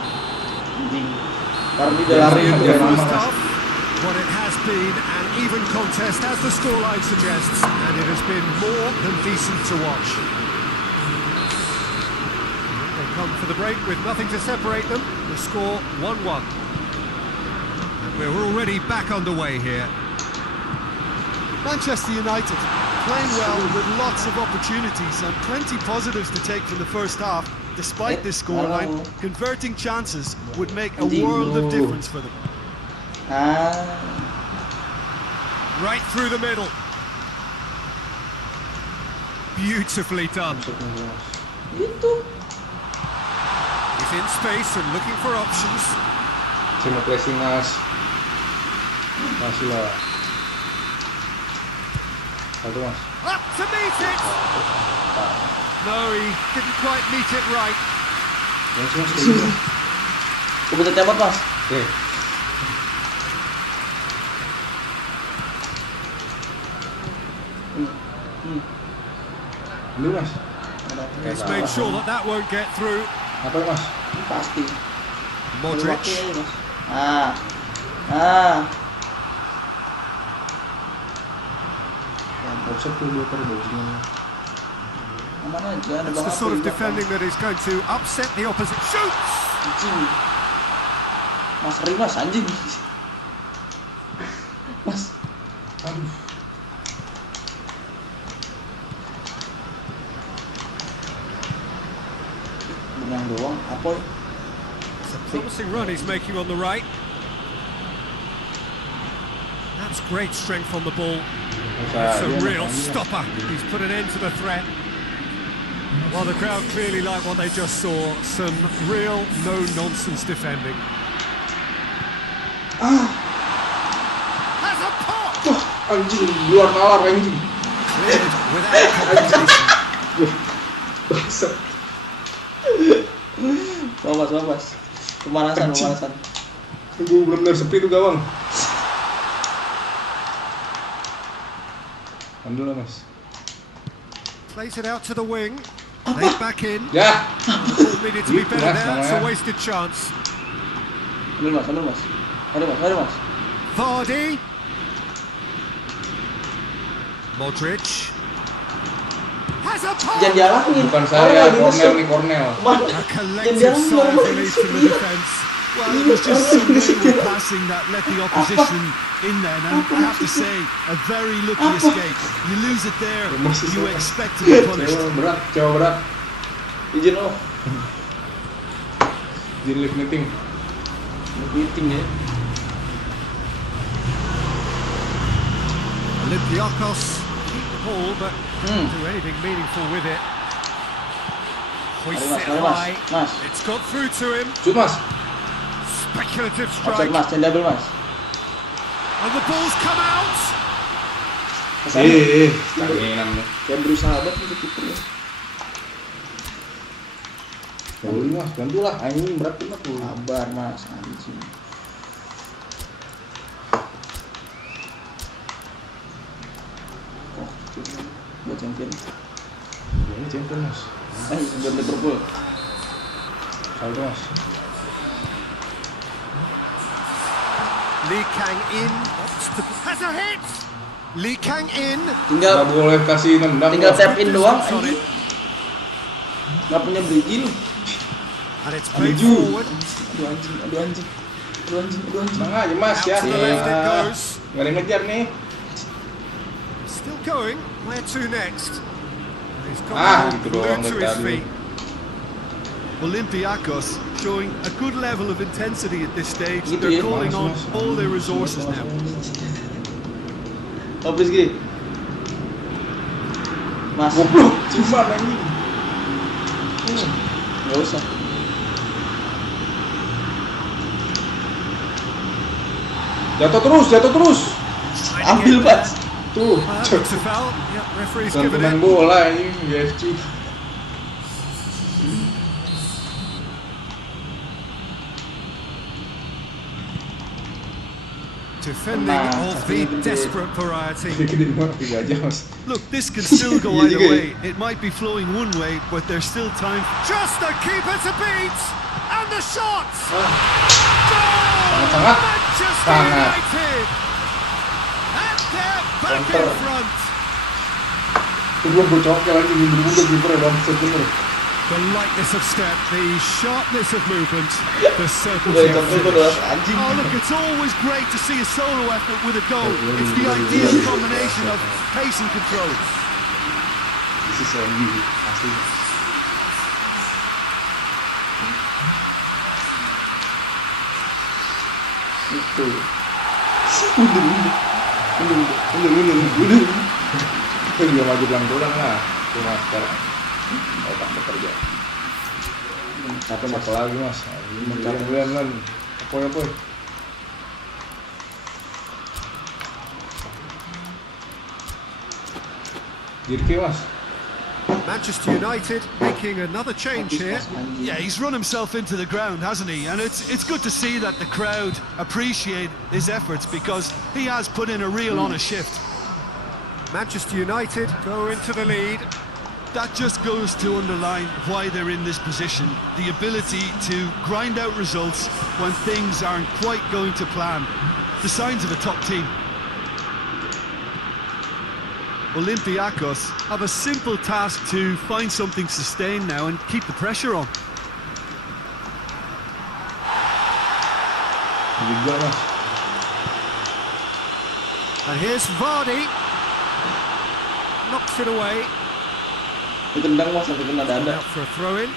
Anjing. Karena dia lari In hampir the lama first mas. half, what it has been an even contest, as the scoreline suggests, and it has been more than decent to watch. They come for the break with nothing to separate them. The score 1-1. And we're already back underway here. Manchester United playing well with lots of opportunities and plenty positives to take from the first half. Despite this scoreline, converting chances would make a world of difference for them. Right through the middle. Beautifully done. Itu. He's in space and looking for options. Saya mau pressing mas. Masih lah. Satu mas. Up to meet it! No, he didn't quite meet it right. Mas. Aku bisa tembak mas. Oke. Ini mas. He's made sure that that won't get through. Apa mas? Pasti. Modric. Offset tuh dua kali bajunya. Aman aja. Ada That's the sort of defending that is going to upset the opposite. Shoots! Anjing. Mas Ri mas anjing. Mas. Aduh. Benang doang. Apa? It's a promising run he's making on the right. That's great strength on the ball. It's a real stopper. He's put an end to the threat. Well, the crowd clearly like what they just saw. Some real no-nonsense defending. Has a pop! Anjing, luar nalar anjing. Cleared without competition. Bangsat. Mamas. Pemanasan. Tunggu benar-benar sepi tuh gawang. Alhamdulillah mas. Plays it out to the wing. They back in. Ya. Ball needed to be better Mas, there. It's a namanya. wasted chance. Ambil mas. Ada mas. Vardy. Modric. Has a pop! Jangan dialangin. Bukan saya, Cornel. A collective sigh of relief from the defence. Well, it was just some wayward passing that let the opposition in there. Now, I have to say, a very lucky escape. You lose it there, you expect to be punished. Cewek berat. Izin off. Izin live meeting. Meeting ya. Olympiacos keep the ball, but can't do anything meaningful with it. Hoists it high. Mas. It's got through to him. Shoot mas. Speculative Offside strike. mas, jangan double mas. And the ball's come out. Tanginan nih. Kayak berusaha banget gitu kipernya. Bantu mas, bantulah. Anjing berat banget tuh. Sabar mas, anjing. Oh, buat champion. Liga Champions mas. Buat Liverpool. Saldo mas. Lee Kang in. Has a hit. Lee Kang in. Tinggal Nggak boleh kasih nendang. tinggal Mas. tap in doang Distance on anjing. it. Nggak punya bridging. And it's played Maju. forward. Aduh anjing. Tenang aja mas Out ya. to the left it goes. Nggak ada yang ngejar nih. Still going. Where to next? He's got Ah, the gitu ball doang glued to dari his tadi. feet. Olympiacos showing a good level of intensity at this stage. Gitu They're ya. calling on Mas. all their resources now. Habis gini. Mas, Goblok, ciuman anjing. nggak usah. Jatuh terus. Ambil pas. Tuh. It's a foul. Yeah, referee's Dan given pemain it. bola ini GFC. Defending of the desperate variety. Gede banget 3 aja mas. Look, this can still go Iya either juga ya. way. It might be flowing one way, but there's still time. Just the keeper to beat. And the shot. Sangat-sangat. Manchester Sangat. United. And they're back in Counter. front. Itu belum bocoknya lagi mundur kiper ya bang. Bener. The lightness of step, the sharpness of movement, the Udah certainty of contoh itu finish. adalah anjing. Oh, look, it's always great to see a solo effort with a goal. It's the ideal combination of pace and control. This is MU asli. Itu. Mundur. Itu juga maju pulang lah. Cuma sekarang otak bekerja. Apa lagi mas? Bulan kan. Apa? Jirki mas. Manchester United making another change here. Yeah, he's run himself into the ground, hasn't he? And it's good to see that the crowd appreciate his efforts because he has put in a real honest shift. Manchester United go into the lead. That just goes to underline why they're in this position. The ability to grind out results when things aren't quite going to plan. The signs of a top team. Olympiacos have a simple task to find something sustained now and keep the pressure on. Juga mas. And here's Vardy. Knocks it away. Ditendang mas sampai kena dada. Out for a throw-in.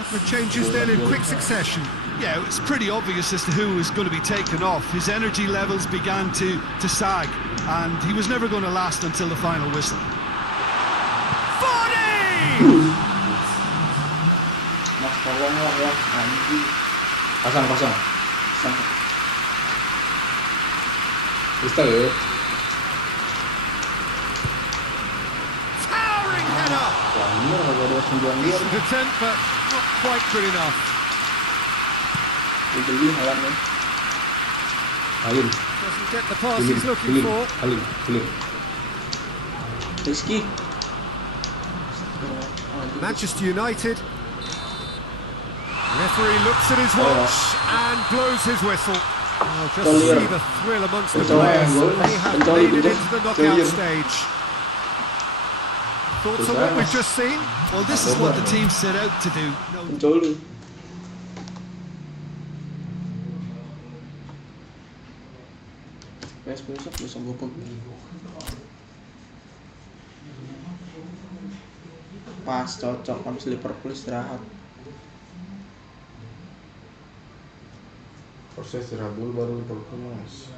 Couple of changes then in quick succession. Yeah, it's pretty obvious as to who was going to be taken off. His energy levels began to sag, and he was never going to last until the final whistle. Vardy! Mas tolonglah ya anjing. Pasang. Sampai Bisa ya. Towering header! bener kalau ada sembilan dia. Decent attempt, but not quite good enough. Dibeli halannya. Halim. Doesn't get the pass he's looking for. Halim. Rizky. Manchester United. Referee looks at his watch and blows his whistle. Oh, just Collier. see the thrill amongst the Collier. players. They have Collier. made it into the knockout Collier. stage. Thoughts on what we've just seen? Well, this is what the team set out to do. No, Kencol lu. besok gue pergi. Pas cocok habis Liverpool istirahat. Proses istirahat dulu baru Liverpool mas.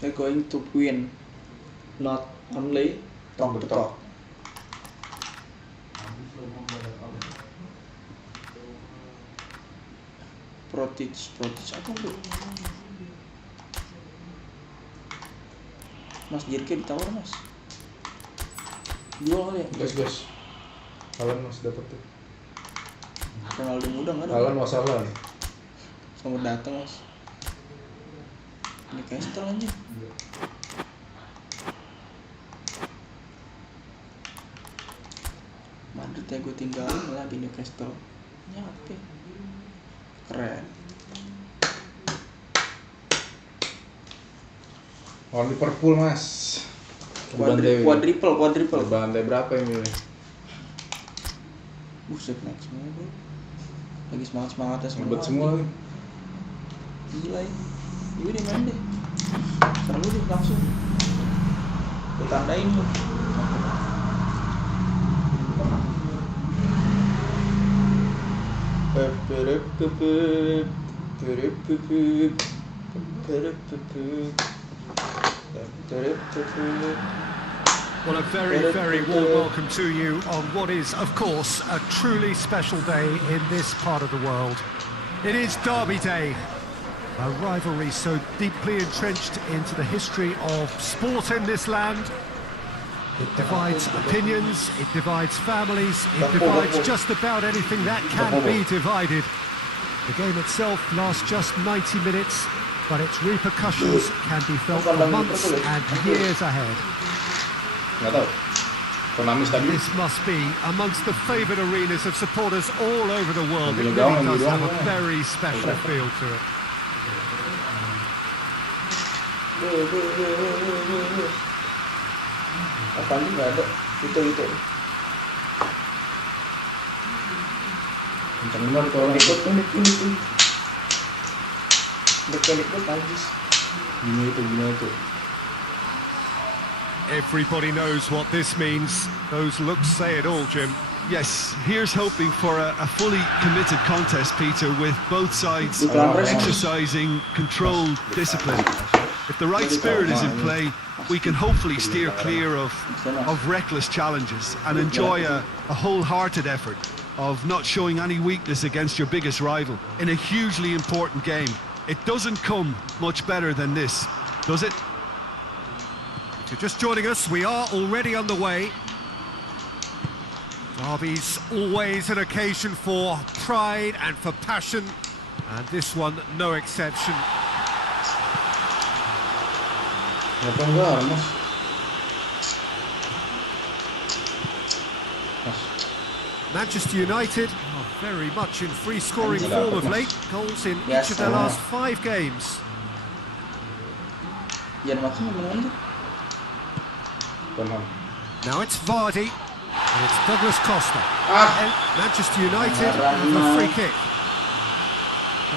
They're going to win, not only talk the talk. Protic apa bro? Mas Jirke ditawar mas. Jual kali ya? Gas. Halan masih dapat tuh. Ronaldo muda nggak ada? Halan masalah nih. Selamat datang mas. Newcastle aja. Madrid ya gue tinggalin lagi Newcastle. Nyampe. Keren. Lawan Liverpool mas. Quadruple. Bantai berapa ini? Buset naik semua bro. Lagi semangatnya semua. Ngebet semua lagi. Gila ya. Yaudah deh main deh. Serang lu deh langsung. Gue tandain lu. Well, a very, very warm welcome to you on what is, of course, a truly special day in this part of the world. It is Derby Day, a rivalry so deeply entrenched into the history of sport in this land. It divides opinions, it divides families, it divides just about anything that can be divided. The game itself lasts just 90 minutes, but its repercussions can be felt for months and years ahead. Nggak tahu. Konamis tadi. This must be amongst the favoured arenas of supporters all over the world. It Mobil really doang, does mobil have a doang. very special feel to it. Apaan sih nggak ada? Itu. Kencang bener tuh orang. Pendek. Pendek najis. Gini itu. Everybody knows what this means. Those looks say it all, Jim. Yes, here's hoping for a fully committed contest, Peter, with both sides exercising controlled discipline. If the right spirit is in play, we can hopefully steer clear of reckless challenges and enjoy a wholehearted effort of not showing any weakness against your biggest rival in a hugely important game. It doesn't come much better than this, does it? If you're just joining us, we are already underway. Derby's always an occasion for pride and for passion, and this one no exception. Kenapa enggak, Mas? Manchester United are very much in free-scoring form of late. Goals in each of their last 5 games. Jangan maksudnya beneran tuh. Now it's Vardy, and it's Douglas Costa. And Manchester United with a free kick.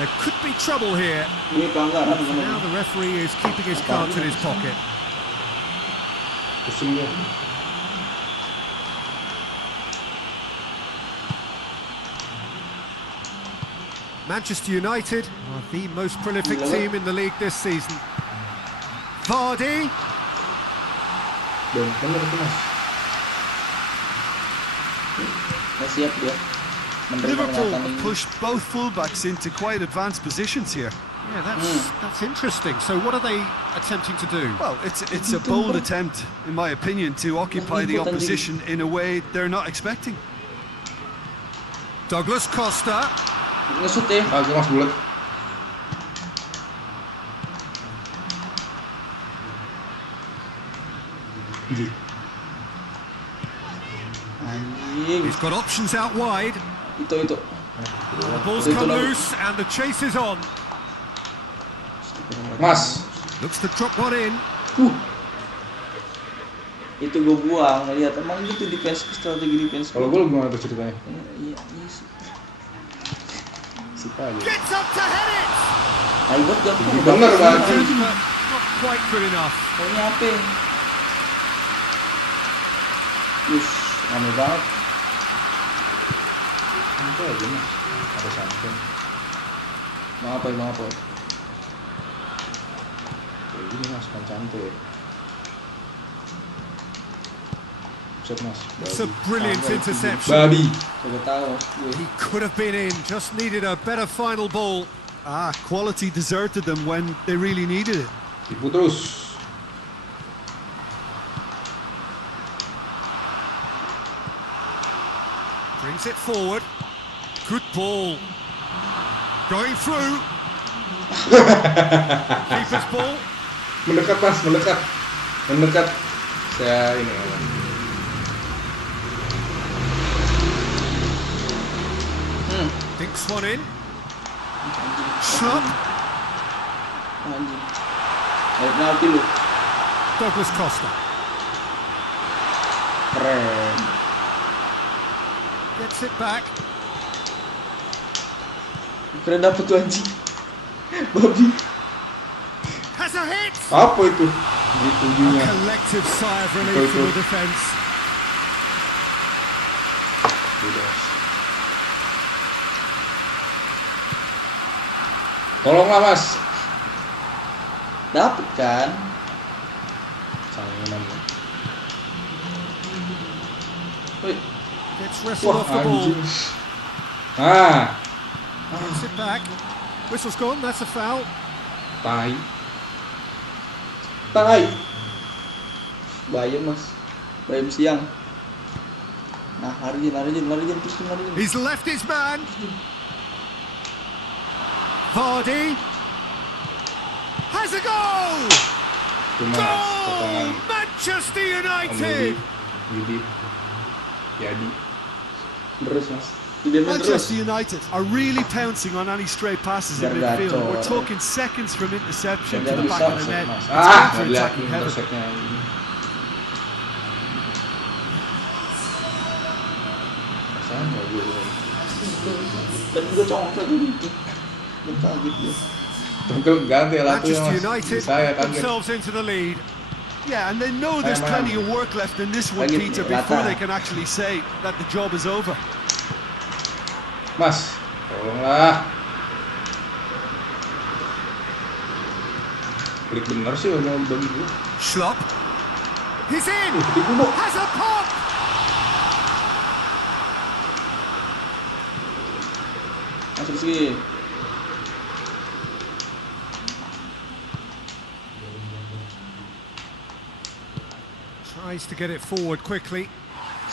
There could be trouble here. Now the referee is keeping his cards in his pocket. Pusing dia. Manchester United are the most prolific team in the league this season. Vardy. Bener itu mas. Nggak siap dia. Liverpool have pushed both fullbacks into quite advanced positions here. Yeah, that's interesting. So what are they attempting to do? Well, it's a bold attempt, in my opinion, to occupy the opposition in a way they're not expecting. Douglas Costa. Ngesut ya. Aku mas bulat. Anjing. He's got options out wide. Itu. The ball's come loose and the chase is on. Mas. Looks to drop one in. Itu gue buang, lihat emang gitu strategi defense. Kalau gue gimana tuh ceritanya? Iya. Suka aja. Gets up to head it. Aibot gak tuh. Bener banget. But not quite good enough. Kayaknya apa? Aneh banget. Santai aja mas. Ada santai. Bang apa? Kayak gini mas, kan santai. Buset mas. It's a brilliant interception. Babi. Gak tahu. He could have been in, just needed a better final ball. Quality deserted them when they really needed it. Tipu terus. Brings it forward. Good ball. Going through. Keeper's ball. Mendekat Mas, mendekat. Mendekat. Saya ini. Dinks one in. Schlupp. Anjing. Ada penalti lu. Douglas Costa. Keren. Gets it back. Keren dapet tuh anjing. Babi. Has a hit. Apa itu? Di A ujungnya. collective sigh of relief from the defence. Tolonglah Mas. Dapet kan? Sangunan. Woi, Gets wrestled Wah off the ball. anjing. Ah, Gets it back. Whistle's gone. That's a foul. tai. tai. Bayam Mas. Bayam siang. Nah, lari terus lari. He's left his man. Vardy has a goal. Cuma Goal! potongan Manchester Om United. Yudi. Yadi. Terus Mas. Didiamin terus. Manchester United are really pouncing on any stray passes in Biar midfield. gacor. We're talking seconds from interception to Biar the back of the bisa, net. Mas. It's Ah, counter-attacking lihat heaven. interceptnya ini. Rasanya nggak gue. Dan gue congkel gitu. Gue kaget dia. Tunggu ganti lah tuh ya Manchester Mas. United Saya put kaget. themselves into the lead. Yeah, and they know there's Ayan, plenty of work left in this one, Lagi, Peter, Lata. before they can actually say that the job is over. Mas, tolonglah. Klik bener sih mau bagi gue. Schlupp. He's in. Dibunuh. Has a pop. Masuk sih. Tries to get it forward quickly.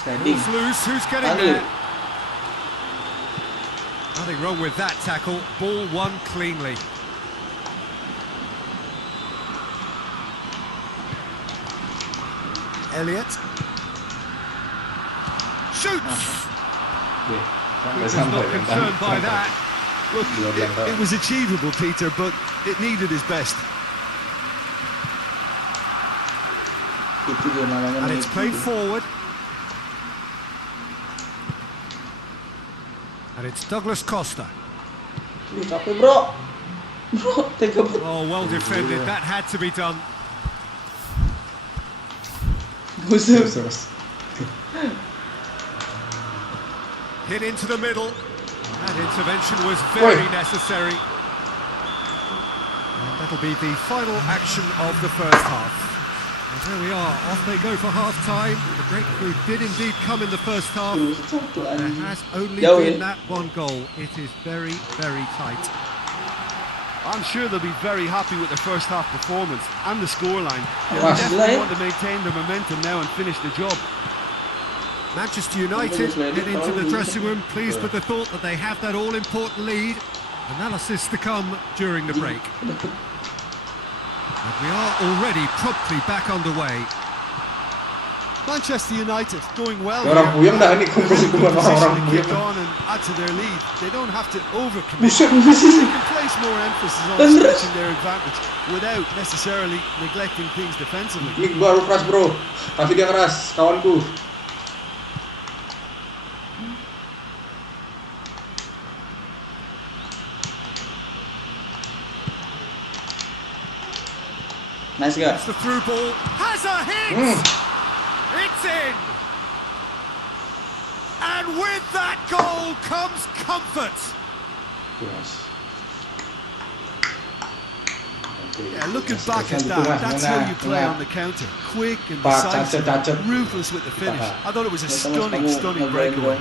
Sliding. Ball's loose. Who's getting Angle. there? Nothing wrong with that tackle. Ball won cleanly. Elliott shoots. Deh, He sampai was not concerned by that. Look, it was achievable, Peter, but it needed his best. Itu dia namanya. And it's played forward. And it's Douglas Costa. Capek bro. Bro, tega bro. Oh, well defended. That had to be done. Buset. Terus. Hit into the middle. That intervention was very necessary. And that'll be the final action of the first half. And there we are. Off they go for half time. The breakthrough did indeed come in the first half. There has only been that one goal. It is very, very tight. I'm sure they'll be very happy with their first half performance and the scoreline. They'll Mas. definitely want to maintain their momentum now and finish the job. Manchester United get into the dressing room pleased with the thought that they have that all-important lead. Analysis to come during the break. And we are already promptly back underway. Manchester United going well. Orang puyeng dah ini kumpul-kumpul sama orang Position to kick puyeng. on and add to their lead. They don't have to overcommit. Buset, They can place more emphasis on stretching their advantage without necessarily neglecting things defensively. Ini baru keras bro. Kasih dia keras, kawanku. Nice guy. It's the through ball. Has a hit! It's in! And with that goal comes comfort. Yes. Yeah, looking back at that, that's how you play on the counter. Quick and decisive, ruthless with the finish. I thought it was a stunning breakaway.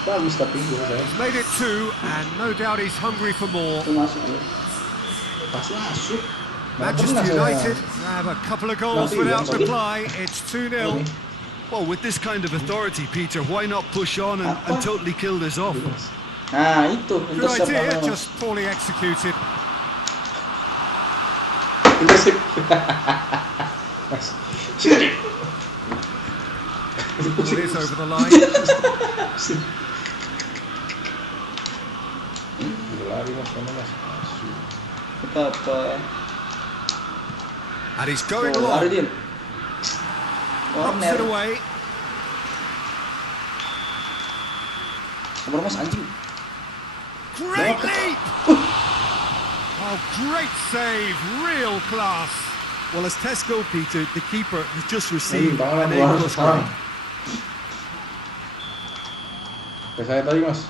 Bagus tapi gue saya. He's made it two, and no doubt he's hungry for more. Itu masuk ya. Pas masuk. Manchester United have a couple of goals without reply. It's 2-0. Well, with this kind of authority, Peter, why not push on and totally kill this off? Nah itu Good intercept idea, namanya, Mas. just poorly executed. Intensif. Mas. Ball is over the line. Lari Mas, mana Mas? Apa? And he's going Oh, lari along. dia. Knocks it Corner. away. Sabar Mas, anjing. Great leap! Oh, great save. Real class. Well, as Tesco, Peter, the keeper has just received Tangan an keluar A+ sekarang. grade. Kayak saya tadi Mas.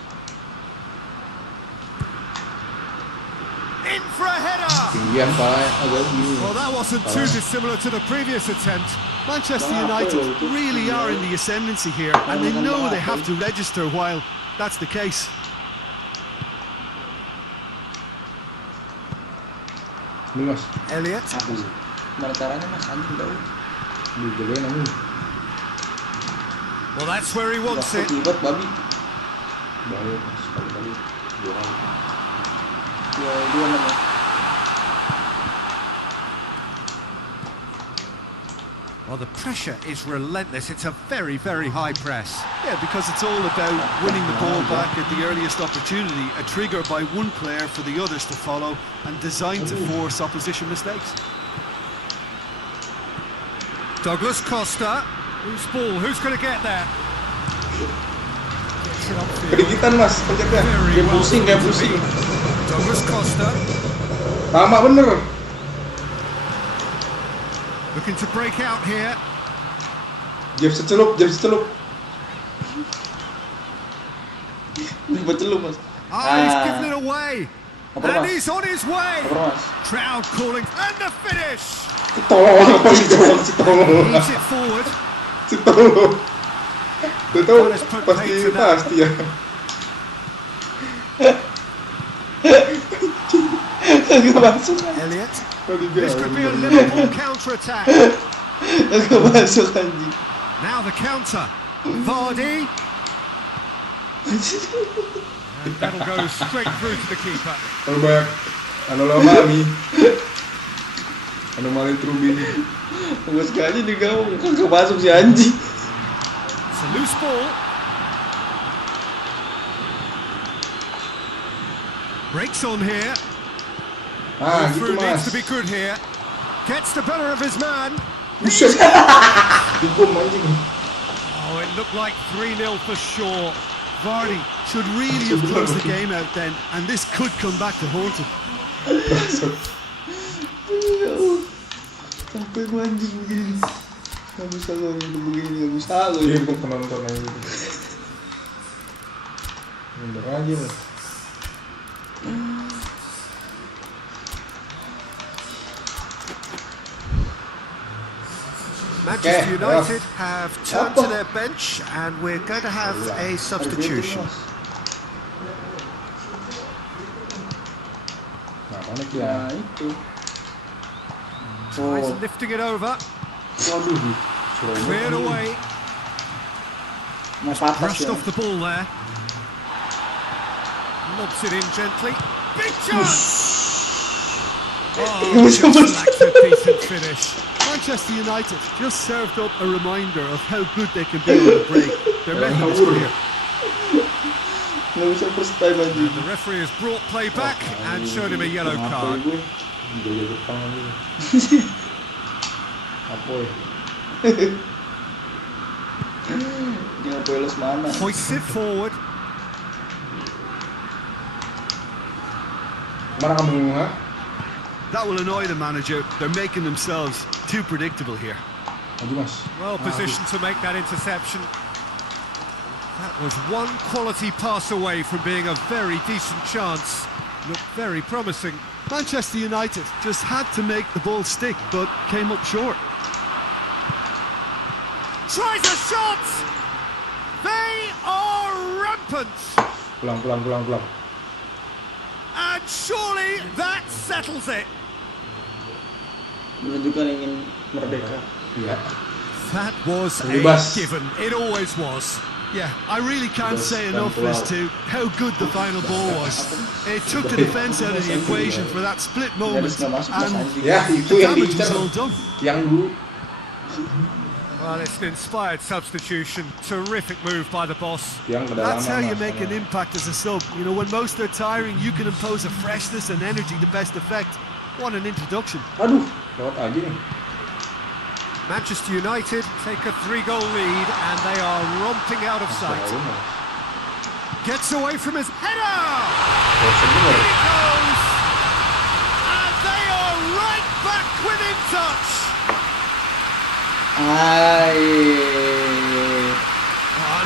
In for a header. Tinggian Pak, agak gini. Well, that wasn't too dissimilar to the previous attempt. Manchester United really are in the ascendancy here, and they know they have to register while that's the case. Ini Mas. Elliot. Gimana caranya Mas, anjing tahu. Dijagain ini. Well, that's where he wants it. Ribet babi. Bahaya Mas, kali-kali. Dua kali. Dua namanya. Well, the pressure is relentless. It's a very, very high press. Yeah, because it's all about winning the ball back at the earliest opportunity, a trigger by one player for the others to follow, and designed to force opposition mistakes. Douglas Costa. Who's ball? Who's going to get there? Gets it upfield. Kedikitan Mas, penjaga. Very Dia well pusing, dia pusing. Douglas Costa Lama bener. looking to break out here. Jeb secelup. Ribet lu Mas. He's given it away. Apa, And Mas? he's on his way. Apa Mas? Crowd calling. And the finish. Tolong. Moves it forward. Tuh tahu pasti ya. Gak masuk. Elliot. Tadi This could be a dia. Liverpool counter-attack. Gak masuk anjing. Now the counter. Vardy. And that'll go straight through to the keeper. Kalau banyak anomali. Anomali Trubin. Bagus sekali di gawang. Kagak masuk si anjing. It's a loose ball. Breaks on here. Ah, gitu Through needs Mas. to be good here. Gets the better of his man. Buset. Digom anjing. Oh, it looked like 3-0 for sure. Vardy should really have closed the game out then, and this could come back to haunt him. Sampai gua anjing begini. Gak bisa lo begini, gak bisa lo. Dia untuk penonton aja. Mundur aja loh. Manchester Okay, United have turned to their bench and we're going to have a substitution. Nah, mana dia? Nah itu. Tries Oh, lifting it over. Waduh, Cleared away. mau patas Brushed ya. off the ball there. Lobs it in gently. Big chance! Oh, just lacks a decent finish. Manchester United just served up a reminder of how good they can be on the break. They're making this clear. Gak bisa first time anjing. The referee has brought play back and showed him a yellow Kenapa card. gue? Jaga depan aja. Apa ya? Dia ngapain los mana? Hoists it forward. Mana kamu, ha? That will annoy the manager. They're making themselves too predictable here. Maju Mas. Well positioned to make that interception. That was one quality pass away from being a very decent chance. Looked very promising. Manchester United just had to make the ball stick, but came up short. Tries a shot! They are rampant! Pulang. And surely that settles it. Menunjukkan ingin merdeka. Iya. That was a Bebas. given. It always was. Yeah, I really can't say enough as to how good the final ball was. It took the defence out of the equation for that split moment, and Ya, itu the yang damage was diincar. all done. Yang dulu. Well, it's an inspired substitution. Terrific move by the boss. Yang That's how kedalaman you lah, make an sama. impact as a sub. You know, when most are tiring, you can impose a freshness and energy to best effect. What an introduction. Aduh, lewat aja nih. Manchester United take a 3-goal lead and they are romping out of sight. Gets away from his header! In it goes! And they are right back within touch! An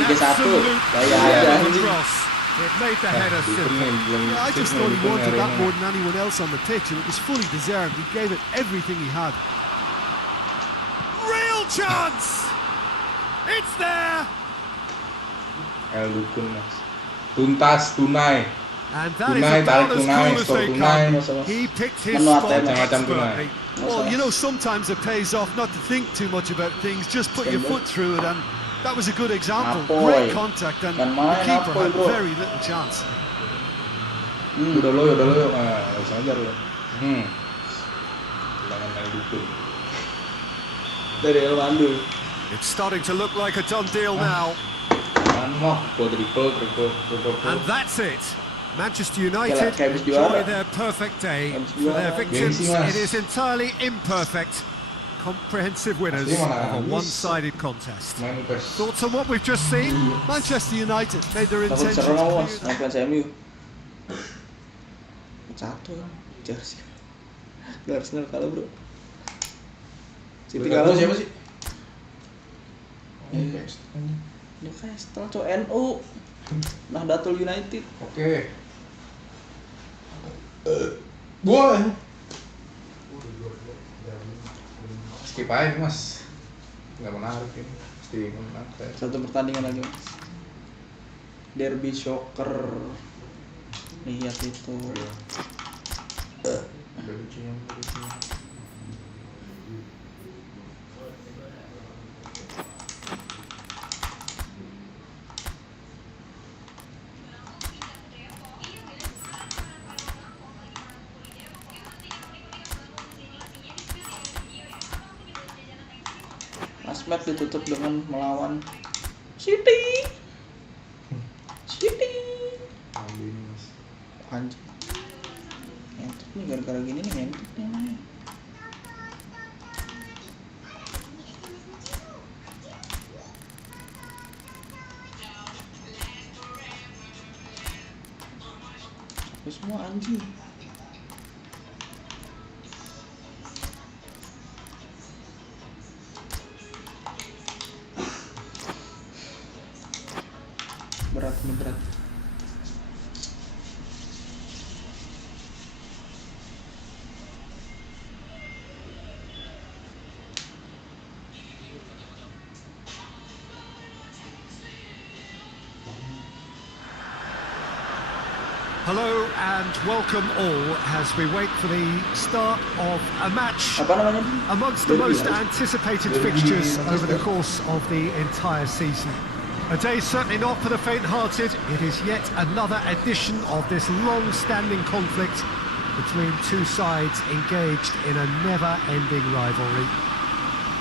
3-1. absolute Gaya shame aja, of a anjing. cross. It made the header simple. Yeah, I just thought he wanted that more than anyone else on the pitch, and it was fully deserved. He gave it everything he had. Real chance! It's there! El Dukun mas. Tuntas, tunai. And that is Tunai, about tarik as tunai, cool as skor they tunai. come. He picked his Manuat spot macam-macam expertly. Well, you know, sometimes it pays off not to think too much about things, just put your foot through it, and that was a good example. Apoy. Great contact, and the Kan main keeper Apoy, had bro. very little chance. Udah lo. Ah, langsung aja lo. Jangan El Dukun. Dari El Mandul. It's starting to look like a done deal now. Jangan mau, triple. And that's it. Manchester United Kayak habis enjoy juara. their perfect day. Habis For their juara. victims, Gengsi, Mas. it is entirely imperfect. Comprehensive winners Pasti mana of a habis. one-sided contest. Main PES. Thoughts on what we've just seen? Manchester United made their Takut intentions serem clear. awas, main fans MU. 1 Chelsea. Arsenal kalah bro. City Liga kalah siapa sih? Newcastle cowok NU. Nahdlatul United. Oke. Gua. Skip aja mas. Nggak menarik ini. Pasti menang saya. Satu pertandingan lagi mas. Derby soccer. Lihat itu. Ada lucunya. Asmat ditutup dengan melawan City. Ambil ini mas. Anjing. Ngentuk nih gara-gara gini nih ngentuk nih. Ini semua anjing. Berat nih berat. Hello and welcome all as we wait for the start of a match Apa namanya? amongst the most anticipated fixtures over the course of the entire season. A day certainly not for the faint-hearted. It is yet another edition of this long-standing conflict between two sides engaged in a never-ending rivalry.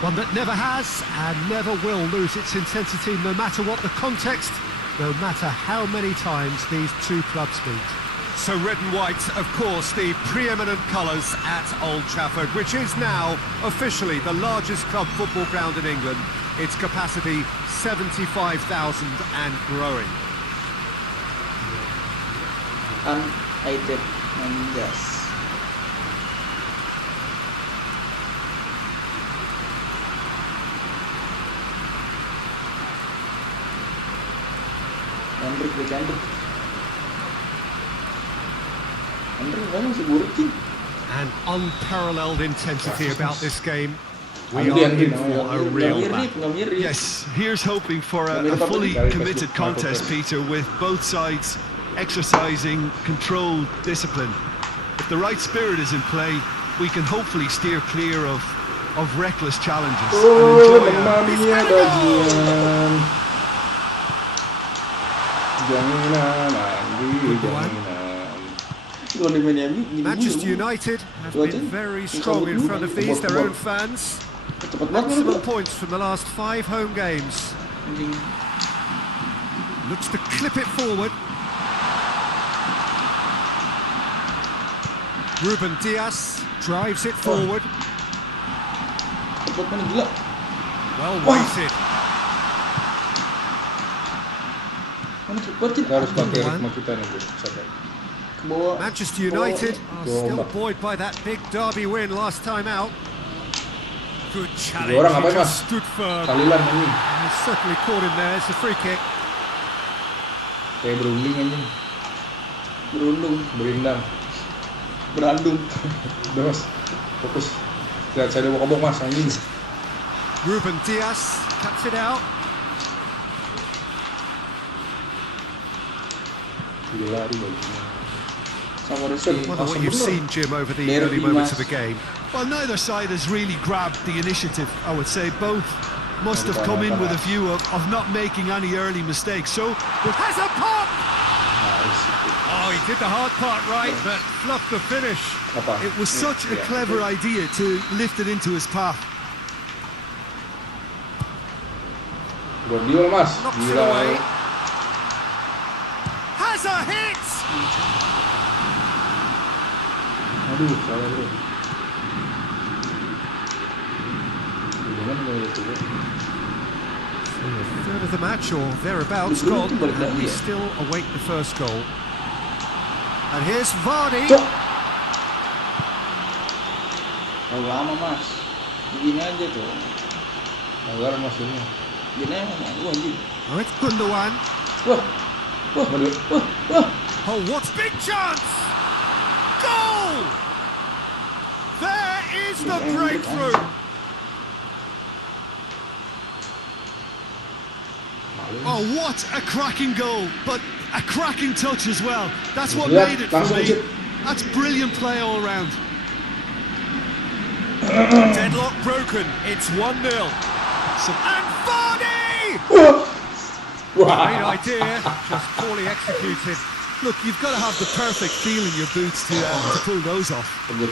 One that never has and never will lose its intensity no matter what the context, no matter how many times these two clubs meet. So red and white, of course, the preeminent colours at Old Trafford, which is now officially the largest club football ground in England. Its capacity 75,000 and growing. United Anjas. Hendrik masih buruk sih. An unparalleled intensity about this game. We Andy, are in no, for a real battle. Nggak mirip. Yes, here's hoping for a fully committed contest, Peter, with both sides exercising controlled discipline. If the right spirit is in play, we can hopefully steer clear of reckless challenges and enjoy a Mamanya bagian. Jaminan, Andi, jaminan. Gol di main MU gini Manchester mulu. United have Tuh, been Cen. very Yang strong in cabut front of dulu. these, their Kebot. own fans. Cepet banget lu. Excellent points from the last 5 home games. Anjing. Looks to clip it forward. Ruben Dias drives it forward. Cepet mana gila. Well weighted. Mana cepet Cen. Kita harus pakai One. ritme kita nih, Bu. Sabar. Ke bawah. Manchester United are Go still back. buoyed by that big derby win last time out. Good challenge. orang He ngapain, just Mas? stood firm. Kalilan ini. And he's certainly caught him there. It's a free kick. Kayak berunding anjing. Berundung, Berindang. berandung. Udah Mas, fokus. Lihat saya dibok-bok Mas, anjing. Ruben Dias cuts it out. Gila di bajunya. Sama Rizky. Wonder what you've seen, Jim, over the Derby, early moments Mas. of the game. Well, neither side has really grabbed the initiative, I would say. Both must have come in with a view of not making any early mistakes. So, Has a pop! Nice. Oh, he did the hard part right, but fluffed the finish. Apa? it was such a clever idea to lift it into his path. Gordil Mas. Knocks it Gila. away. Has a hit! Aduh, salah bro. Jangan kayak gitu. A third of the match or thereabouts Itu gone, balik and we lagi ya? still await the first goal. And here's Vardy. Cok. Terlalu lama Mas. Begini aja tuh. Agar Mas ini. Gini aja Mas. Wah anjing. Oh, it's Gundogan. Wah. Wah. Waduh. Wah. Wah. Oh, what big chance! Goal! There is the breakthrough. Oh, what a cracking goal, but a cracking touch as well. That's what Yeah, made it for langsung me. aja. That's brilliant play all round. Deadlock broken. It's 1-0. And Vardy! Great Wah. idea, just poorly executed. Look, you've got to have the perfect feel in your boots to pull those off. Tunggu.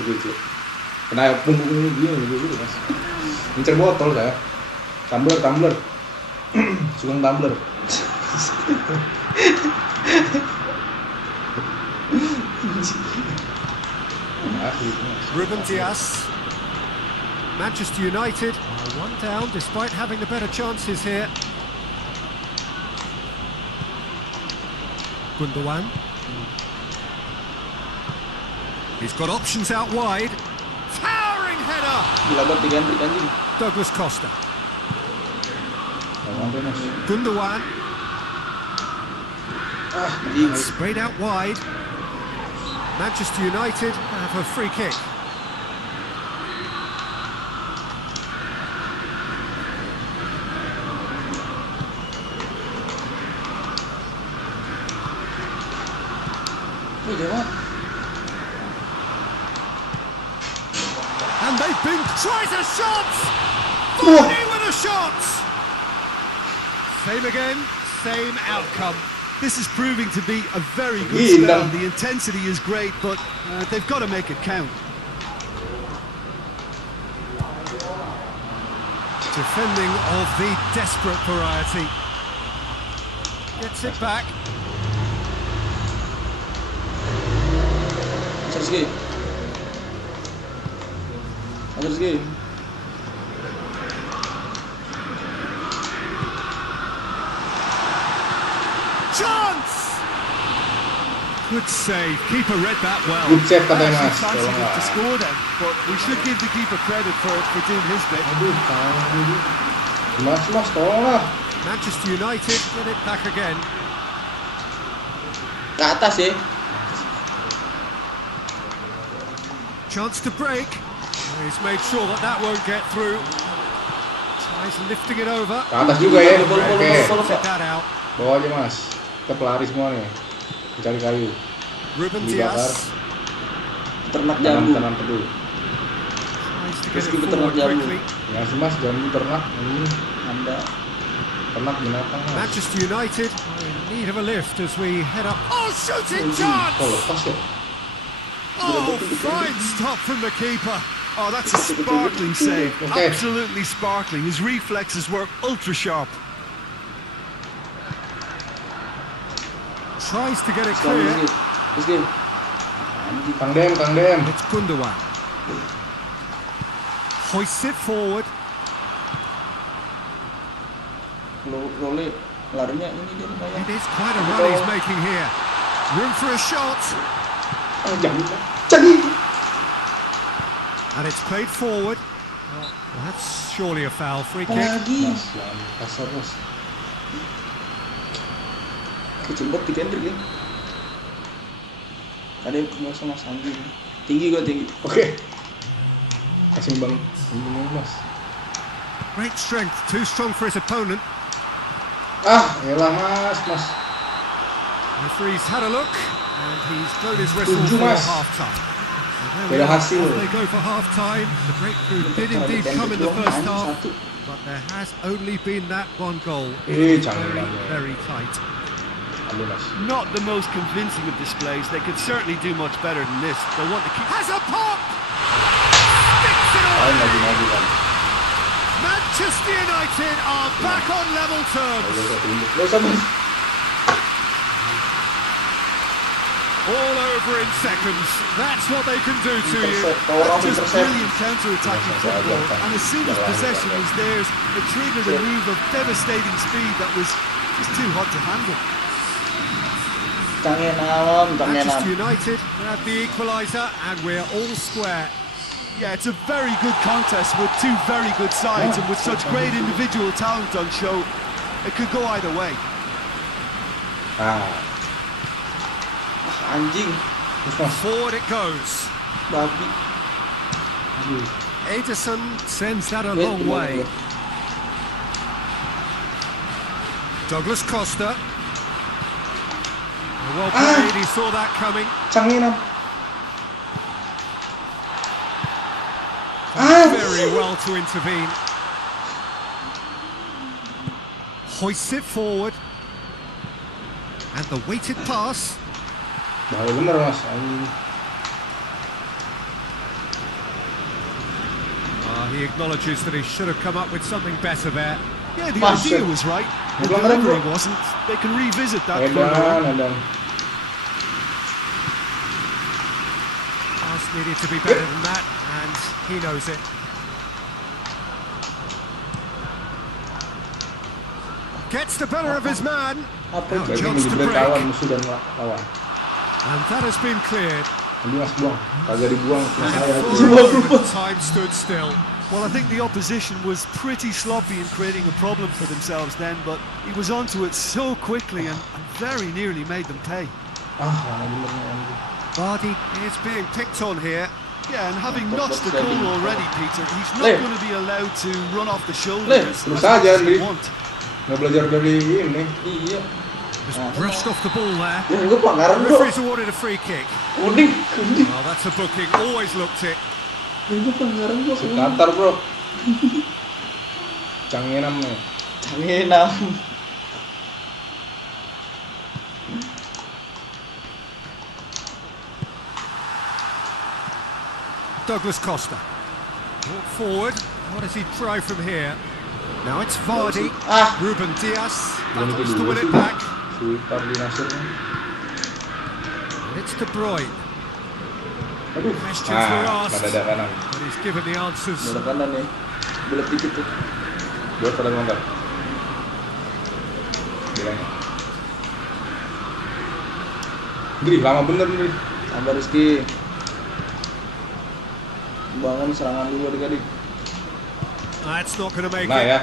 Kena punggung ini dia gitu Mas. Incer botol saya. Tumbler. Sugeng tumbler. Ruben Dias. Manchester United are 1 down despite having the better chances here. Gundogan. He's got options out wide. Towering header! Gila banget diganti anjing. Douglas Costa. Sampai Mas. Gundogan. Anjing. Sprayed out wide. Manchester United have a free kick. Wih, jawab. And they've been... Tries a shot! Vardy with a shot! Same again, same outcome. This is proving to be a very good Yeah, spell. no. The intensity is great, but they've got to make it count. Defending of the desperate variety. Gets it back. Rizky. Rizky. Chance! Good save. Keeper read that well. Good save katanya Mas. Fancied Tolong him to lah. score then, but we should give the keeper credit for doing his bit. Aduh, tahu. Mas, tolong lah. Manchester United get it back again. Ke atas ya. Chance to break. He's made sure that that won't get through. Tries lifting it over. Ke atas juga ya. Follow, Oke. follow. Get that out. Bawa aja Mas. Kita pelari semua nih. Mencari kayu. Ruben Dibakar. Dias Ternak jambu. Tanam teduh. tries to get Terus it kita forward ternak jambu. quickly. Ya sih Mas, jambu ternak. Ini. Anda. Ternak binatang. Mas. Manchester United are in need of a lift as we head up. Oh, shooting chance! Kok lepas ya? Oh, fine stop from the keeper. Oh, that's a sparkling save. Okay. Absolutely sparkling. His reflexes were ultra sharp. Tries to get it clear. Terus game. Kang Dem. It's Gundogan. Hoists it forward. Role larinya ini dia lumayan. It is quite a run he's making here. Room for a shot. Jadi. And it's played forward. Well, that's surely a foul. Free kick. Lagi. Mas, kasar mas. Kecil banget di Kendrick ya. Ada yang nggak usah mas anjing. Tinggi gua tinggi. Oke. Kasih bang. Ini mas. Great strength. Too strong for his opponent. Elah mas. Referee's had a look and he's blown his whistle Tujuh, for Mas. half-time. And there we Beda are. hasil. Off they go for half-time. The breakthrough did indeed come in the first half, but there has only been that one goal. It was jangan very, banget. very tight. Aduh mas. Not the most convincing of displays. They could certainly do much better than this. They want to keep. Has a pop! Sticks it away! Lagi kan. Manchester United are back on level terms. Gak usah mas. All over in seconds. That's what they can do to you. Just brilliant counter-attacking football. And as soon as possession was theirs, it triggered a move of devastating speed that was just too hot to handle. Manchester United grab the equaliser and we're all square. Yeah, it's a very good contest with two very good sides, and with such great individual talent on show, it could go either way. Anjing. Terus mas. Forward it goes. Babi. Ederson sends that a long way. Douglas Costa. Well played, he saw that coming. Canggih. Very well to intervene. Hoists it forward. And the weighted pass. Bahaya bener mas. He acknowledges that he should have come up with something better there. Yeah, the idea was right. The delivery wasn't. They can revisit that further on. Pass needed to be better than that, and he knows it. Gets the better of his man. Now chance to break. Musuh dan lawan. And that has been cleared. Ini mas buang, kagak dibuang. And time stood still. Well, I think the opposition was pretty sloppy in creating a problem for themselves then, but he was onto it so quickly and very nearly made them pay. Vardy is being picked on here. Yeah, and having notched the goal already, Peter, he's not going to be allowed to run off the shoulders Terus aja, as Andri. they want. Nggak belajar dari ini. Iya. Just brushed off the ball there. Ya gue pelanggaran bro. Referee's awarded a free kick. Kuning. Well, that's a booking. Always looked it. Ya gue pelanggaran bro. Si Qatar bro. Canggih nih. Canggih 6. Douglas Costa. Walk forward. What does he try from here? Now it's Vardy. Ruben Dias battles to win it back. And it's De Bruyne. Questions were asked, Ada kanan. but he's given the answers. Ada kanan nih. Bulat dikit tuh. Buat pada nonton. Bilangnya. Gri, lama bener nih. Sabar Rizky. Bangun serangan dulu adik-adik. That's not going to make Nah it. ya.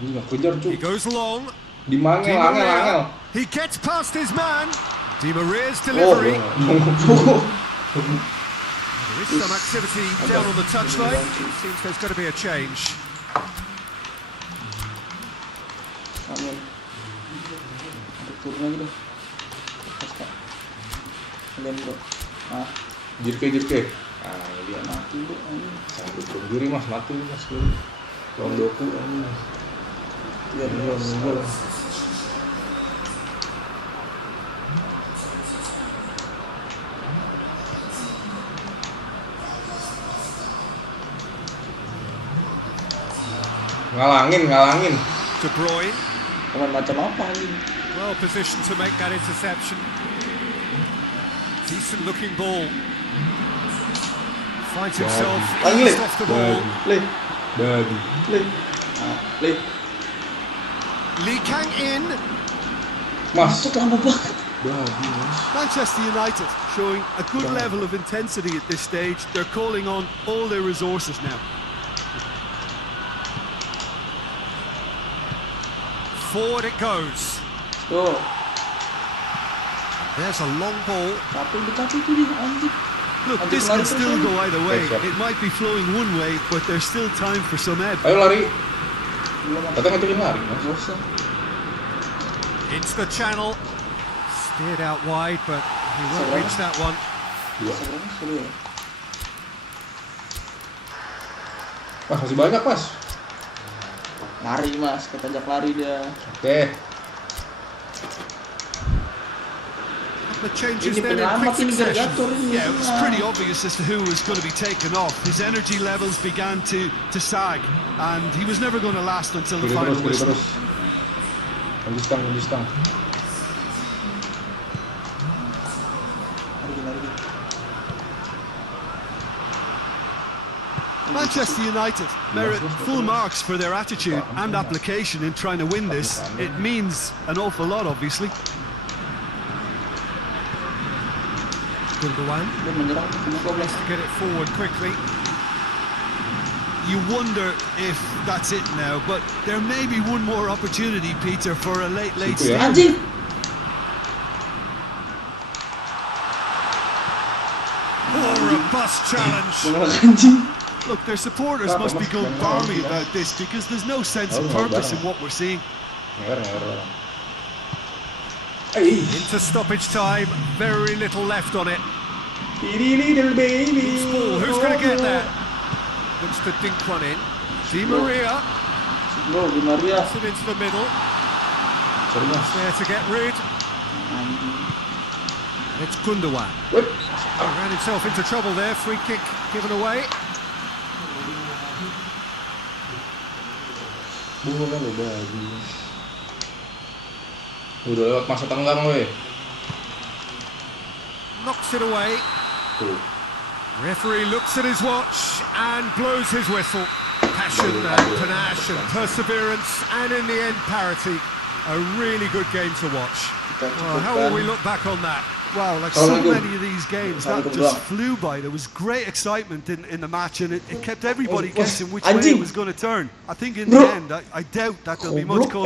Ini nggak kejar cuy. He goes long. Di mangel, angel. He gets past his man. Di Maria's delivery. There is some activity down on the touchline. Seems there's going to be a change. Amin. Turun lagi dong. Kalian bro. Jirke. Dia mati bro. Sangat dukung diri mas, mati mas. Lawan doku ini. Iya, Gol. Ngalangin. De Bruyne, Pemain macam apa ini? well positioned to make that interception. Decent looking ball. Finds himself Lagi, eased off the ball. Babi. Lee Kang in. Mas. Masuk lama banget. Babi mas. Manchester United showing a good level of intensity at this stage. They're calling on all their resources now. Forward it goes. Tuh, There's a long ball. tapi itu dia anjing. Look, Anjing this can lari still terus, go either way. Siap. It might be flowing one way, but there's still time for some ebb. Ayo lari. Belum apa. Katanya ngajakin lari mas. Nggak usah. Into the channel. Steered out wide, but he won't reach that one. Sebenarnya seru ya. Mas masih banyak mas. Lari mas, kita ajak lari dia. Oke. The changes Ini then in penyelamat quick ini succession. Gargator ini. Yeah, it was pretty obvious as to who was going to be taken off. His energy levels began to sag, and he was never going to last until the final Kiri whistle. terus. Kunci stang. Lari. Manchester United merit full marks for their attitude and application in trying to win this. It means an awful lot, obviously. Gundogan Dia menyerang sama goblok. to get it forward quickly. You wonder if that's it now, but there may be one more opportunity, Peter, for a late Situ ya. steal. Anjing. Oh, robust challenge. Beneran anjing. Look, their supporters must be going balmy about this because there's no sense of purpose in what we're seeing. Ngeler. Into stoppage time. Very little left on it. Little baby. Ball. Who's going to get that? Looks to dink one in. Di Maria. Bro, Di Maria. It into the middle. Sorry mas. There to get rid. Anjing. It's Gundogan. Wait. He ran himself into trouble there. Free kick given away. Bola lo babi. Udah lewat masa tenggang weh. Knocks it away. Tuh. Referee looks at his watch and blows his whistle. Passion and panache and perseverance, and in the end parity. A really good game to watch. Well, how will we look back on that? Wow, like so many of these games, that just flew by. There was great excitement in the match, and it kept everybody guessing which way it was going to turn. I think in the end, I doubt that there'll be much call.